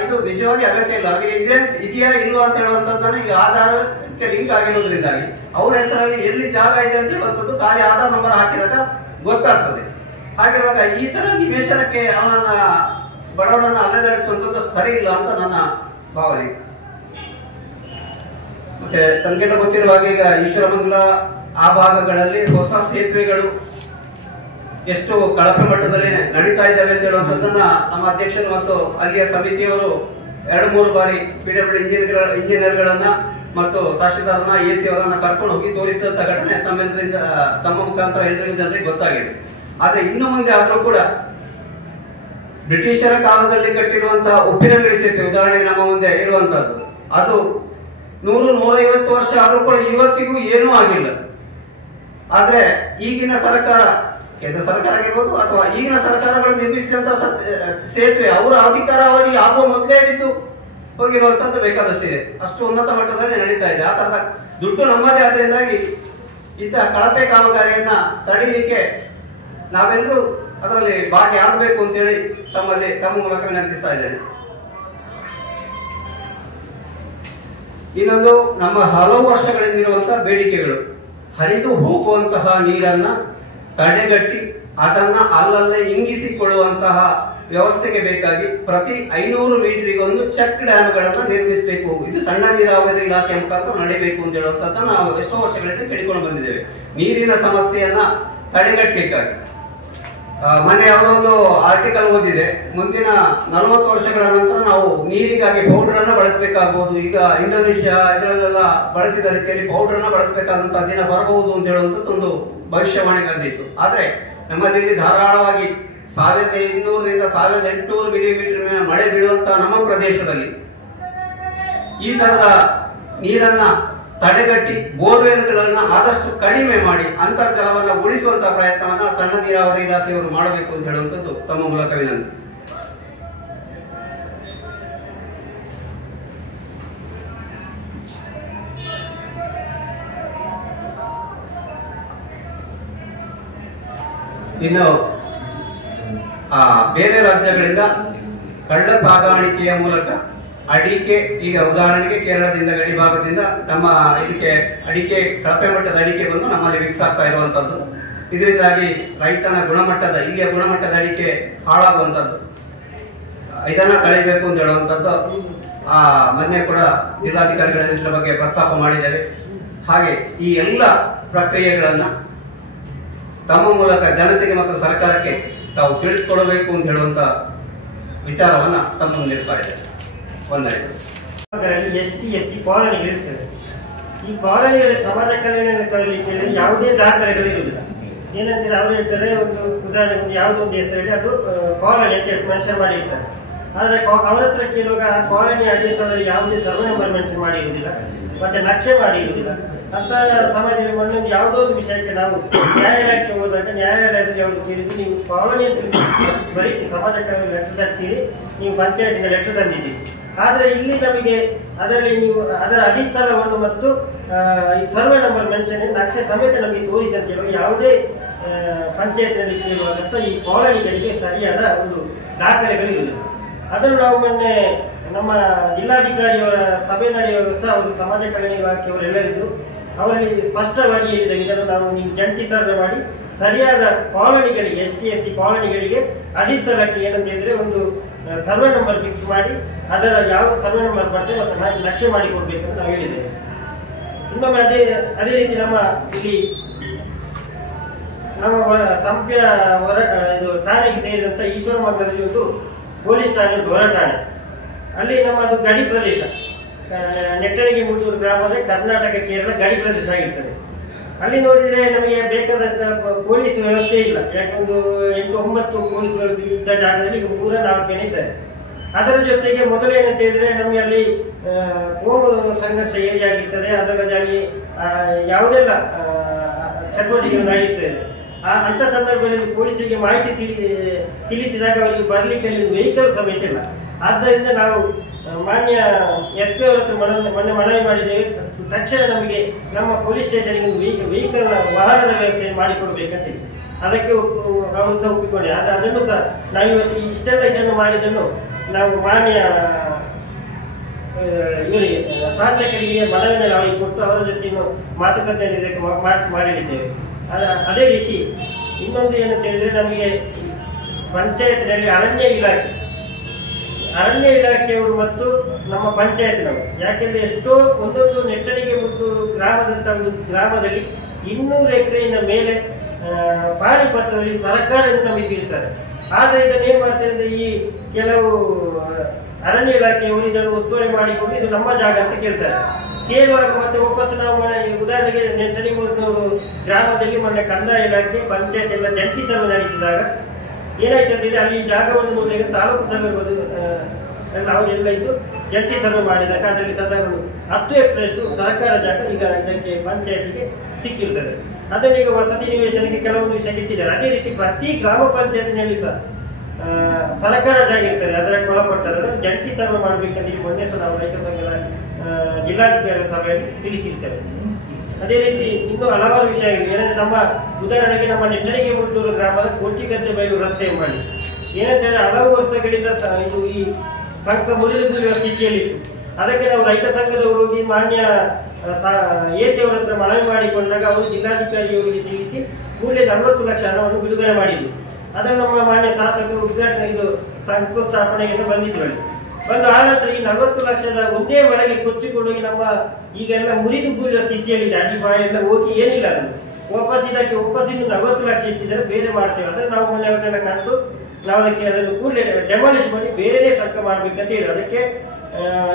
ಇದು ನಿಜವಾಗಿ ಅಗತ್ಯ ಇಲ್ಲ. ಅವರಿಗೆ ಇದೆಯಾ ಇಲ್ವಾ ಅಂತ ಹೇಳುವಂತದ್ದನ್ನ ಈಗ ಆಧಾರ ಲಿಂಕ್ ಆಗಿರೋದ್ರಿಂದಾಗಿ ಅವ್ರ ಹೆಸರಲ್ಲಿ ಎಲ್ಲಿ ಜಾಗ ಇದೆ ಅಂತ ಹೇಳುವಂತದ್ದು ಖಾಲಿ ಆಧಾರ್ ನಂಬರ್ ಹಾಕಿದಾಗ ಗೊತ್ತಾಗ್ತದೆ. ಹಾಗಿರುವಾಗ ಈ ತರ ನಿವೇಶನಕ್ಕೆ ಅವನನ್ನ ಬಡವನನ್ನ ಅಲೆದಾಡಿಸುವಂತದ್ದು ಸರಿ ಇಲ್ಲ ಅಂತ ನನ್ನ ಭಾವನೆ. ಮತ್ತೆ ತಮಗೆಲ್ಲ ಗೊತ್ತಿರುವಾಗ ಈಗ ಈಶ್ವರಮಂಗಲ ಆ ಭಾಗಗಳಲ್ಲಿ ಹೊಸ ಸೇತುವೆಗಳು ಎಷ್ಟು ಕಳಪೆ ಮಟ್ಟದಲ್ಲಿ ನಡೀತಾ ಇದ್ದಾವೆ ಅಂತ ಹೇಳುವಂತದ್ದನ್ನ ನಮ್ಮ ಅಧ್ಯಕ್ಷರು ಮತ್ತು ಅಲ್ಲಿಯ ಸಮಿತಿಯವರು 2-3 ಬಾರಿ PWD ಇಂಜಿನಿಯರ್ಗಳನ್ನ ಮತ್ತು ತಹಶೀಲ್ದಾರ್ನ AC ಅವರನ್ನ ಕರ್ಕೊಂಡು ಹೋಗಿ ತೋರಿಸಿದಂತ ಘಟನೆ ತಮ್ಮ ಮುಖಾಂತರ ಎಲ್ಲರಿಗೂ ಜನರಿಗೆ ಗೊತ್ತಾಗಿದೆ. ಆದ್ರೆ ಇನ್ನು ಮುಂದೆ ಆದ್ರೂ ಕೂಡ ಬ್ರಿಟಿಷರ ಕಾಲದಲ್ಲಿ ಕಟ್ಟಿರುವಂತಹ ಉಪ್ಪಿನಂಗಡಿ ಸೇತುವೆ ಉದಾಹರಣೆಗೆ ನಮ್ಮ ಮುಂದೆ ಇರುವಂತದ್ದು, ಅದು 100-150 ವರ್ಷ ಆದ್ರೂ ಕೂಡ ಇವತ್ತಿಗೂ ಏನೂ ಆಗಿಲ್ಲ. ಆದ್ರೆ ಈಗಿನ ಸರ್ಕಾರ, ಕೇಂದ್ರ ಸರ್ಕಾರ ಆಗಿರ್ಬೋದು ಅಥವಾ ಈಗಿನ ಸರ್ಕಾರಗಳು ನಿರ್ಮಿಸಿದಂತಹ ಸೇತುವೆ ಅವರ ಅಧಿಕಾರಾವಧಿ ಆಗುವ ಮೊದಲೇ ಬಿದ್ದು ಹೋಗಿರುವಂತದ್ದು ಬೇಕಾದಷ್ಟಿದೆ. ಅಷ್ಟು ಉನ್ನತ ಮಟ್ಟದಲ್ಲಿ ನಡೀತಾ ಇದೆ. ಆ ತರದ ದುಡ್ಡು ನಮ್ಮದೇ ಆದ್ರಿಂದಾಗಿ ಇಂಥ ಕಳಪೆ ಕಾಮಗಾರಿಯನ್ನ ತಡೀಲಿಕ್ಕೆ ನಾವೆಲ್ಲರೂ ಅದರಲ್ಲಿ ಭಾಗಿಯಾಗಬೇಕು ಅಂತೇಳಿ ತಮ್ಮ ಮೂಲಕ ವಿನಂತಿಸ್ತಾ ಇದ್ದೇನೆ. ಇನ್ನೊಂದು, ನಮ್ಮ ಹಲವು ವರ್ಷಗಳಿಂದಿರುವಂತಹ ಬೇಡಿಕೆಗಳು, ಹರಿದು ಹೋಗುವಂತಹ ನೀರನ್ನ ತಡೆಗಟ್ಟಿ ಅದನ್ನ ಅಲ್ಲಲ್ಲೇ ಇಂಗಿಸಿಕೊಳ್ಳುವಂತಹ ವ್ಯವಸ್ಥೆಗೆ ಬೇಕಾಗಿ ಪ್ರತಿ 500 ಮೀಟರ್ಗೊಂದು ಚೆಕ್ ಡ್ಯಾಮ್ಗಳನ್ನ ನಿರ್ಮಿಸಬೇಕು. ಇದು ಸಣ್ಣ ನೀರಾವರಿ ಇಲಾಖೆ ಮುಖಾಂತರ ನಡೀಬೇಕು ಅಂತ ಹೇಳುವಂತದ್ದನ್ನ ನಾವು ಎಷ್ಟೋ ವರ್ಷಗಳಿಂದ ಕೇಳಿಕೊಂಡು ಬಂದಿದ್ದೇವೆ. ನೀರಿನ ಸಮಸ್ಯೆಯನ್ನ ತಡೆಗಟ್ಟಲಿಕ್ಕಾಗಿ ಮೊನ್ನೆ ಯಾವುದೊಂದು ಆರ್ಟಿಕಲ್ ಓದಿದೆ, ಮುಂದಿನ 40 ವರ್ಷಗಳ ನಂತರ ನಾವು ನೀರಿಗಾಗಿ ಪೌಡರ್ ಅನ್ನ ಬಳಸಬೇಕಾಗಬಹುದು. ಈಗ ಇಂಡೋನೇಷ್ಯಾ ಇದರಲ್ಲೆಲ್ಲ ಬಳಸಿದ ರೀತಿಯಲ್ಲಿ ಪೌಡರ್ ಅನ್ನ ಬಳಸಬೇಕಾದಂತಹ ದಿನ ಬರಬಹುದು ಅಂತ ಹೇಳುವಂತದ್ದು ಒಂದು ಭವಿಷ್ಯವಾಣಿ ಕಂಡಿತ್ತು. ಆದ್ರೆ ನಮ್ಮಲ್ಲಿ ಧಾರಾಳವಾಗಿ 1200ರಿಂದ 1800 ಮಿಲಿಮೀಟರ್ ಮಳೆ ಬೀಳುವಂತಹ ನಮ್ಮ ಪ್ರದೇಶದಲ್ಲಿ ಈ ತರದ ನೀರನ್ನ ತಡೆಗಟ್ಟಿ ಬೋರ್ವೆಲ್ಗಳನ್ನ ಆದಷ್ಟು ಕಡಿಮೆ ಮಾಡಿ ಅಂತರ್ಜಲವನ್ನ ಉಳಿಸುವಂತಹ ಪ್ರಯತ್ನವನ್ನ ಸಣ್ಣ ನೀರಾವರಿ ಇಲಾಖೆಯವರು ಮಾಡಬೇಕು ಅಂತ ಹೇಳುವಂತದ್ದು ತಮ್ಮ ಮೂಲಕ ವಿನಂತಿ. ಇನ್ನು ಬೇರೆ ರಾಜ್ಯಗಳಿಂದ ಕಳ್ಳ ಸಾಗಾಣಿಕೆಯ ಮೂಲಕ ಅಡಿಕೆ, ಈಗ ಉದಾಹರಣೆಗೆ ಕೇರಳದಿಂದ ಗಡಿ ಭಾಗದಿಂದ ನಮ್ಮ ಇದಕ್ಕೆ ಅಡಿಕೆ, ಕಳಪೆ ಮಟ್ಟದ ಅಡಿಕೆ ಬಂದು ನಮ್ಮಲ್ಲಿ ಮಿಕ್ಸ್ ಆಗ್ತಾ ಇರುವಂತದ್ದು. ಇದರಿಂದಾಗಿ ರೈತನ ಇಲ್ಲಿಯ ಗುಣಮಟ್ಟದ ಅಡಿಕೆ ಹಾಳಾಗುವಂತದ್ದು. ಇದನ್ನ ತಡೆಯಬೇಕು ಅಂತ ಹೇಳುವಂತದ್ದು ಮೊನ್ನೆ ಕೂಡ ಜಿಲ್ಲಾಧಿಕಾರಿಗಳ ಇದ್ರ ಬಗ್ಗೆ ಪ್ರಸ್ತಾಪ ಮಾಡಿದ್ದೇವೆ. ಹಾಗೆ ಈ ಎಲ್ಲ ಪ್ರಕ್ರಿಯೆಗಳನ್ನ ತಮ್ಮ ಮೂಲಕ ಜನತೆಗೆ ಮತ್ತು ಸರ್ಕಾರಕ್ಕೆ ತಾವು ತಿಳಿಸಿಕೊಡಬೇಕು ಅಂತ ಹೇಳುವಂತ ವಿಚಾರವನ್ನ ತಮ್ಮ ಮುಂದಿಡ್ತಾ ಇದ್ದಾರೆ. ST ಕಾಲನಿಗಳಿರ್ತದೆ. ಈ ಕಾಲನಿಗಳ ಸಮಾಜ ಕಲ್ಯಾಣ ಯಾವುದೇ ದಾಖಲೆಗಳು ಇರುವುದಿಲ್ಲ. ಏನಂದ್ರೆ ಅವರು ಹೇಳ್ತಾರೆ, ಒಂದು ಉದಾಹರಣೆ ಯಾವುದೋ ಒಂದು ಹೆಸರಲ್ಲಿ ಅದು ಕಾಲನಿ ಅಂತ ಮೆನ್ಷನ್ ಮಾಡಿರ್ತಾರೆ. ಆದ್ರೆ ಅವರ ಹತ್ರ ಕೇಳುವಾಗ ಆ ಕಾಲನಿ ಅಡ್ರೆಸ್ ಯಾವುದೇ ಸರ್ವೆ ನಂಬರ್ ಮೆನ್ಷನ್ ಮಾಡಿರುವುದಿಲ್ಲ, ಮತ್ತೆ ನಕ್ಷೆ ಮಾಡಿರುವುದಿಲ್ಲ. ಅಂತ ಸಮಾಜದಲ್ಲಿ ಮೊನ್ನೆ ಯಾವುದೋ ಒಂದು ವಿಷಯಕ್ಕೆ ನಾವು ನ್ಯಾಯಾಲಯಕ್ಕೆ ಹೋದಾಗ ನ್ಯಾಯಾಲಯದಲ್ಲಿ ಅವರು ಕೇಳಿದ್ರು, ನೀವು ಕಾಲನಿ ಅಂತ ಬರೀ ಸಮಾಜ ಕಲ್ಯಾಣ ಲೆಟರ್ ತರ್ತೀರಿ, ನೀವು ಪಂಚಾಯತಿನ ಲೆಟರ್ ತಂದಿದ್ದೀರಿ. ಆದರೆ ಇಲ್ಲಿ ನಮಗೆ ಅದರಲ್ಲಿ ನೀವು ಅದರ ಅಡಿಸ್ಥಳವನ್ನು ಮತ್ತು ಈ ಸರ್ವೆ ನಂಬರ್ ಮೆನ್ಷನ್ ನಕ್ಷೆ ಸಮೇತ ನಮಗೆ ತೋರಿಸಿ ಅಂತ ಹೇಳುವಾಗ ಯಾವುದೇ ಪಂಚಾಯತ್ನಲ್ಲಿ ಕೇಳುವಾಗ ಸಹ ಈ ಕಾಲನಿಗಳಿಗೆ ಸರಿಯಾದ ಒಂದು ದಾಖಲೆಗಳು ಇರುವುದಿಲ್ಲ. ಅದನ್ನು ನಾವು ಮೊನ್ನೆ ನಮ್ಮ ಜಿಲ್ಲಾಧಿಕಾರಿಯವರ ಸಭೆ ನಡೆಯುವಾಗ ಸಹ ಅವರು ಸಮಾಜ ಕಲ್ಯಾಣ ಇಲಾಖೆಯವರೆಲ್ಲರಿದ್ರು. ಅವರಲ್ಲಿ ಸ್ಪಷ್ಟವಾಗಿ ಹೇಳಿದ, ಇದನ್ನು ನಾವು ನೀವು ಜಂಟಿ ಸರ್ವೆ ಮಾಡಿ ಸರಿಯಾದ ಕಾಲನಿಗಳಿಗೆ, ST ಕಾಲನಿಗಳಿಗೆ ಅಡಿಸ್ಥಳಕ್ಕೆ ಏನಂತ ಹೇಳಿದ್ರೆ ಒಂದು ಸರ್ವೆ ನಂಬರ್ ಫಿಕ್ಸ್ ಮಾಡಿ ಅದರ ಯಾವ ಸರ್ವೆ ನಂಬರ್ ಬರ್ತದೆ ಮತ್ತು ನಕ್ಷೆ ಮಾಡಿ ಕೊಡ್ಬೇಕು ಅಂತ ನಾವು ಹೇಳಿದ್ದೇವೆ. ಇನ್ನೊಮ್ಮೆ ಅದೇ ರೀತಿ ನಮ್ಮ ಇಲ್ಲಿ ನಮ್ಮ ಸಂಪ್ಯ ಇದು ಠಾಣೆಗೆ ಸೇರಿದಂತ ಈಶ್ವರಮಂಗಲದಲ್ಲಿ ಒಂದು ಪೊಲೀಸ್ ಠಾಣೆ, ಹೊರ ಠಾಣೆ, ಅಲ್ಲಿ ನಮ್ಮದು ಗಡಿ ಪ್ರದೇಶ, ನೆಟ್ಟಣಿಗೆ ಮುಟ್ಟೂರು ಗ್ರಾಮದ ಕರ್ನಾಟಕ ಕೇರಳ ಗಡಿ ಪ್ರದೇಶ ಆಗಿರ್ತದೆ. ಅಲ್ಲಿ ನೋಡಿದ್ರೆ ನಮಗೆ ಬೇಕಾದಂತ ಪೊಲೀಸ್ ವ್ಯವಸ್ಥೆ ಇಲ್ಲ. ಯಾಕಂದ್ರೆ 8-9 ಪೊಲೀಸ್ಗಳು ಇದ್ದ ಜಾಗದಲ್ಲಿ 3-4 ಜನ ಇದ್ದಾರೆ. ಅದರ ಜೊತೆಗೆ ಮೊದಲು ಏನಂತ ಹೇಳಿದ್ರೆ ನಮಗೆ ಅಲ್ಲಿ ಕೋಮು ಸಂಘರ್ಷ ಏರಿಯಾ ಆಗಿರ್ತದೆ. ಅದರಲ್ಲಿ ಯಾವುದೆಲ್ಲ ಚಟುವಟಿಕೆಗಳು ನಡೆಯುತ್ತದೆ. ಅಂತ ಸಂದರ್ಭದಲ್ಲಿ ಪೊಲೀಸರಿಗೆ ಮಾಹಿತಿ ತಿಳಿಸಿದಾಗ ಅವರಿಗೆ ಬರ್ಲಿಕ್ಕೆ ಅಲ್ಲಿ ವೆಹಿಕಲ್ ಸಮೇತ ಇಲ್ಲ. ಆದ್ದರಿಂದ ನಾವು ಮಾನ್ಯ SP ಅವರ ಹತ್ರ ಮೊನ್ನೆ ಮನವಿ ಮಾಡಿದ್ದೇವೆ. ತಕ್ಷಣ ನಮಗೆ ನಮ್ಮ ಪೊಲೀಸ್ ಸ್ಟೇಷನ್ಗೆ ಒಂದು ವೆಹಿಕಲ್ ವಾಹನದ ವ್ಯವಸ್ಥೆ ಮಾಡಿಕೊಡ್ಬೇಕಂತೇಳಿ ಅದಕ್ಕೆ ಅವರು ಸಹ ಒಪ್ಪಿಕೊಂಡೆ. ಅದನ್ನು ಸಹ ನಾವು ಇವತ್ತು ಇಷ್ಟೆಲ್ಲ ಇದನ್ನು ಮಾಡಿದ್ದನ್ನು ನಾವು ಮಾನ್ಯ ಇವರಿಗೆ ಶಾಸಕರಿಗೆ ಮನವಿನಲ್ಲಿ ಅವರಿಗೆ ಕೊಟ್ಟು ಅವರ ಜೊತೆ ಮಾತುಕತೆ ಮಾಡಿದ್ದೇವೆ. ಅದೇ ರೀತಿ ಇನ್ನೊಂದು ಏನಂತ ಹೇಳಿದ್ರೆ, ನಮಗೆ ಪಂಚಾಯತ್ನಲ್ಲಿ ಅರಣ್ಯ ಇಲಾಖೆಯವರು ಮತ್ತು ನಮ್ಮ ಪಂಚಾಯತ್ನವರು, ಯಾಕೆಂದ್ರೆ ಎಷ್ಟೋ ಒಂದೊಂದು ನೆಟ್ಟಣಿಗೆ ಮುಟ್ಟೂರು ಗ್ರಾಮದಂತ ಒಂದು ಗ್ರಾಮದಲ್ಲಿ 200 ಎಕರೆಯಿಂದ ಮೇಲೆ ಪಾಣಿ ಪತ್ರದಲ್ಲಿ ಸರ್ಕಾರದಿಂದ ನಮಗೆ ಸಿಗ್ತಾರೆ. ಆದ್ರೆ ಇದನ್ನು ಏನ್ ಮಾಡ್ತಾರೆ ಅಂದ್ರೆ, ಈ ಕೆಲವು ಅರಣ್ಯ ಇಲಾಖೆಯವರು ಇದನ್ನು ಒತ್ತುವರಿ ಮಾಡಿಕೊಂಡು ಇದು ನಮ್ಮ ಜಾಗ ಅಂತ ಕೇಳುವಾಗ ಮತ್ತೆ ವಾಪಸ್ ನಾವು ಉದಾಹರಣೆಗೆ ನೆಟ್ಟಣಿಮೂರು ಗ್ರಾಮದಲ್ಲಿ ಮೊನ್ನೆ ಕಂದಾಯ ಇಲಾಖೆ ಪಂಚಾಯತ್ ಎಲ್ಲ ಜಂಟಿ ಸಭೆ ನಡೆಸಿದಾಗ ಏನಾಯ್ತು ಅಂದ್ರೆ, ಅಲ್ಲಿ ಜಾಗವನ್ನು ನೋಡಿದಾಗ ತಾಲೂಕು ಸಭೆ ಎಲ್ಲ ಅವರೆಲ್ಲ ಇದ್ದು ಜಂಟಿ ಸಭೆ ಮಾಡಿದಾಗ ಅದರಲ್ಲಿ ಸಾಧಾರಣ 10 ಎಕರೆಯಷ್ಟು ಸರ್ಕಾರ ಜಾಗ ಈಗ ಇದಕ್ಕೆ ಪಂಚಾಯತ್ಗೆ ಸಿಕ್ಕಿರ್ತದೆ. ಅದನ್ನೀಗ ವಸತಿ ನಿವೇಶನಕ್ಕೆ ಕೆಲವೊಂದು ವಿಷಯ ಇಟ್ಟಿದ್ದಾರೆ. ಅದೇ ರೀತಿ ಪ್ರತಿ ಗ್ರಾಮ ಪಂಚಾಯತಿನಲ್ಲಿ ಸಹ ಸರ್ಕಾರ ಜಾಗ ಇರ್ತದೆ, ಅದಕ್ಕೆ ಒಳಪಟ್ಟದನ್ನು ಜಂಟಿ ಸಭೆ ಮಾಡಬೇಕಂತ ಮೊನ್ನೆ ಸಹ ನಾವು ರೈತ ಸಂಘದ ಜಿಲ್ಲಾಧಿಕಾರಿ ಸಭೆಯಲ್ಲಿ ತಿಳಿಸಿರ್ತೇವೆ. ಅದೇ ರೀತಿ ಇನ್ನೂ ಹಲವಾರು ವಿಷಯಗಳು ಏನಂದ್ರೆ, ನಮ್ಮ ಉದಾಹರಣೆಗೆ ನಮ್ಮ ನೆಟ್ಟಣಿಗೆ ಮುಟ್ಟೂರು ಗ್ರಾಮದ ಕೋಟಿಗದ್ದೆ ಬಯಲು ರಸ್ತೆ ಮಾಡಿ ಏನಂತಂದ್ರೆ ಹಲವು ವರ್ಷಗಳಿಂದ ಇದು ಈ ಸಂಘ ಮುರಿದುಬೀಳುವ ಸ್ಥಿತಿಯಲ್ಲಿತ್ತು. ಅದಕ್ಕೆ ನಾವು ರೈತ ಸಂಘದವರು ಹೋಗಿ ಮಾನ್ಯ AC ಅವರ ಹತ್ರ ಮನವಿ ಮಾಡಿಕೊಂಡಾಗ ಅವರು ಜಿಲ್ಲಾಧಿಕಾರಿಯವರಿಗೆ ಸಲ್ಲಿಸಿ ಕೂಡಲೇ 40 ಲಕ್ಷ ಹಣವನ್ನು ಬಿಡುಗಡೆ ಮಾಡಿದ್ರು. ಅದನ್ನು ನಮ್ಮ ಮಾನ್ಯ ಶಾಸಕರು ಉದ್ಘಾಟನೆ ಇದು ಶಂಕುಸ್ಥಾಪನೆಗೆ ಬಂದಿದ್ರು. ಬಂದು ಆ ನಂತರ ಈ 40 ಲಕ್ಷದ ಒಂದೇ ಒಳಗೆ ಕೊಚ್ಚಿಕೊಂಡೋಗಿ ನಮ್ಮ ಈಗೆಲ್ಲ ಮುರಿದು ಬೀಳುವ ಸ್ಥಿತಿಯಲ್ಲಿದೆ. ಅಡಿ ಬಾಯಿ ಎಲ್ಲ ಹೋಗಿ ಏನಿಲ್ಲ, ಅದನ್ನು ವಾಪಸ್ ಇನ್ನು 40 ಲಕ್ಷ ಇಟ್ಟಿದ್ರೆ ಬೇರೆ ಮಾಡ್ತೇವೆ. ಅಂದ್ರೆ ನಾವು ಮೊನ್ನೆ ಅವನ್ನೆಲ್ಲ ಕಂಡು ನಾವು ಅದನ್ನು ಕೂಡಲೇ ಡೆಮಾಲಿಷ್ ಮಾಡಿ ಬೇರೆನೇ ಸಂಘ ಮಾಡ್ಬೇಕಂತ ಹೇಳಿ ಅದಕ್ಕೆ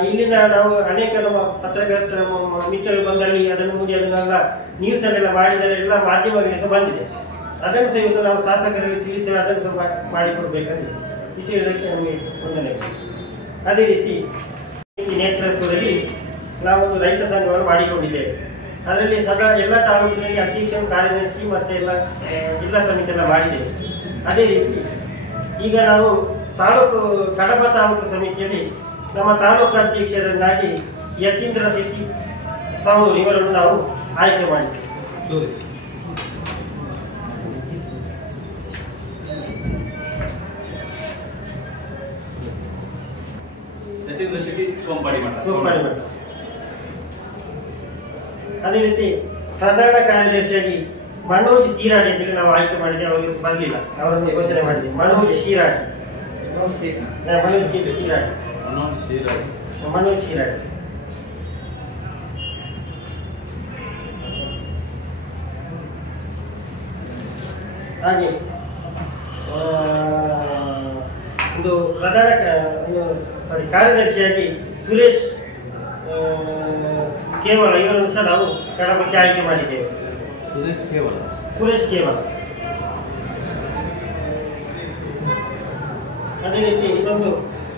ಇಲ್ಲಿಂದ ನಾವು ಅನೇಕ ನಮ್ಮ ಪತ್ರಕರ್ತರ ಮಿತ್ರರು ಬಂದಲ್ಲಿ ಅದನ್ನು ಮುಡಿ ಅದನ್ನೆಲ್ಲ ನ್ಯೂಸ್ ಅಲ್ಲೆಲ್ಲ ಮಾಡಿದರೆ ಎಲ್ಲ ಮಾಧ್ಯಮಗಳಿಗೆ ಸಹ ಬಂದಿದೆ. ಅದನ್ನು ಸಹ ಇವತ್ತು ನಾವು ಶಾಸಕರಿಗೆ ತಿಳಿಸಿ ಅದನ್ನು ಸಹ ಮಾಡಿಕೊಡ್ಬೇಕಂತ ಇಷ್ಟು ಹೇಳೋದಕ್ಕೆ ನಮಗೆ ವಂದನೆ. ಅದೇ ರೀತಿ ನೇತೃತ್ವದಲ್ಲಿ ನಾವೊಂದು ರೈತ ಸಂಘವನ್ನು ಮಾಡಿಕೊಂಡಿದ್ದೇವೆ. ಅದರಲ್ಲಿ ಸದಾ ಎಲ್ಲ ತಾಲೂಕಿನಲ್ಲಿ ಅಧ್ಯಕ್ಷರು, ಕಾರ್ಯದರ್ಶಿ ಮತ್ತೆ ಎಲ್ಲ ಜಿಲ್ಲಾ ಸಮಿತಿ ಎಲ್ಲ ಮಾಡಿದ್ದೇವೆ. ಅದೇ ರೀತಿ ಈಗ ನಾವು ಕಡಬ ತಾಲೂಕು ಸಮಿತಿಯಲ್ಲಿ ನಮ್ಮ ತಾಲೂಕು ಅಧ್ಯಕ್ಷರನ್ನಾಗಿ ಯತೀಂದ್ರ ಶೆಟ್ಟಿ ಸಾವೂರು ಇವರನ್ನು ನಾವು ಆಯ್ಕೆ ಮಾಡಿದ್ದೇವೆ. ಯತೀಂದ್ರ ಶೆಟ್ಟಿ ಸೋಂಪಾಡಿ ಮಠ. ಅದೇ ರೀತಿ ಪ್ರಧಾನ ಕಾರ್ಯದರ್ಶಿಯಾಗಿ ಮನೋಜ್ ಶೀರಾಡಿ ಅಂತ ನಾವು ಆಯ್ಕೆ ಮಾಡಿದ್ದೇವೆ. ಅವರಿಗೆ ಬರಲಿಲ್ಲ, ಅವರನ್ನು ಘೋಷಣೆ ಮಾಡಿದ್ದೇವೆ. ಮನೋಜ್ ಶೀರಾಡಿ ಹಾಗೆ ಒಂದು ಪ್ರಧಾನ ಕಾರ್ಯದರ್ಶಿಯಾಗಿ ಸುರೇಶ್ ಕೇವಲ ಇವರನ್ನು ಸಹ ನಾವು ಕಡಬಕ್ಕೆ ಆಯ್ಕೆ ಮಾಡಿದ್ದೇವೆ. ಸುರೇಶ್ ಕೇವಲ. ಅದೇ ರೀತಿ ಇನ್ನೊಂದು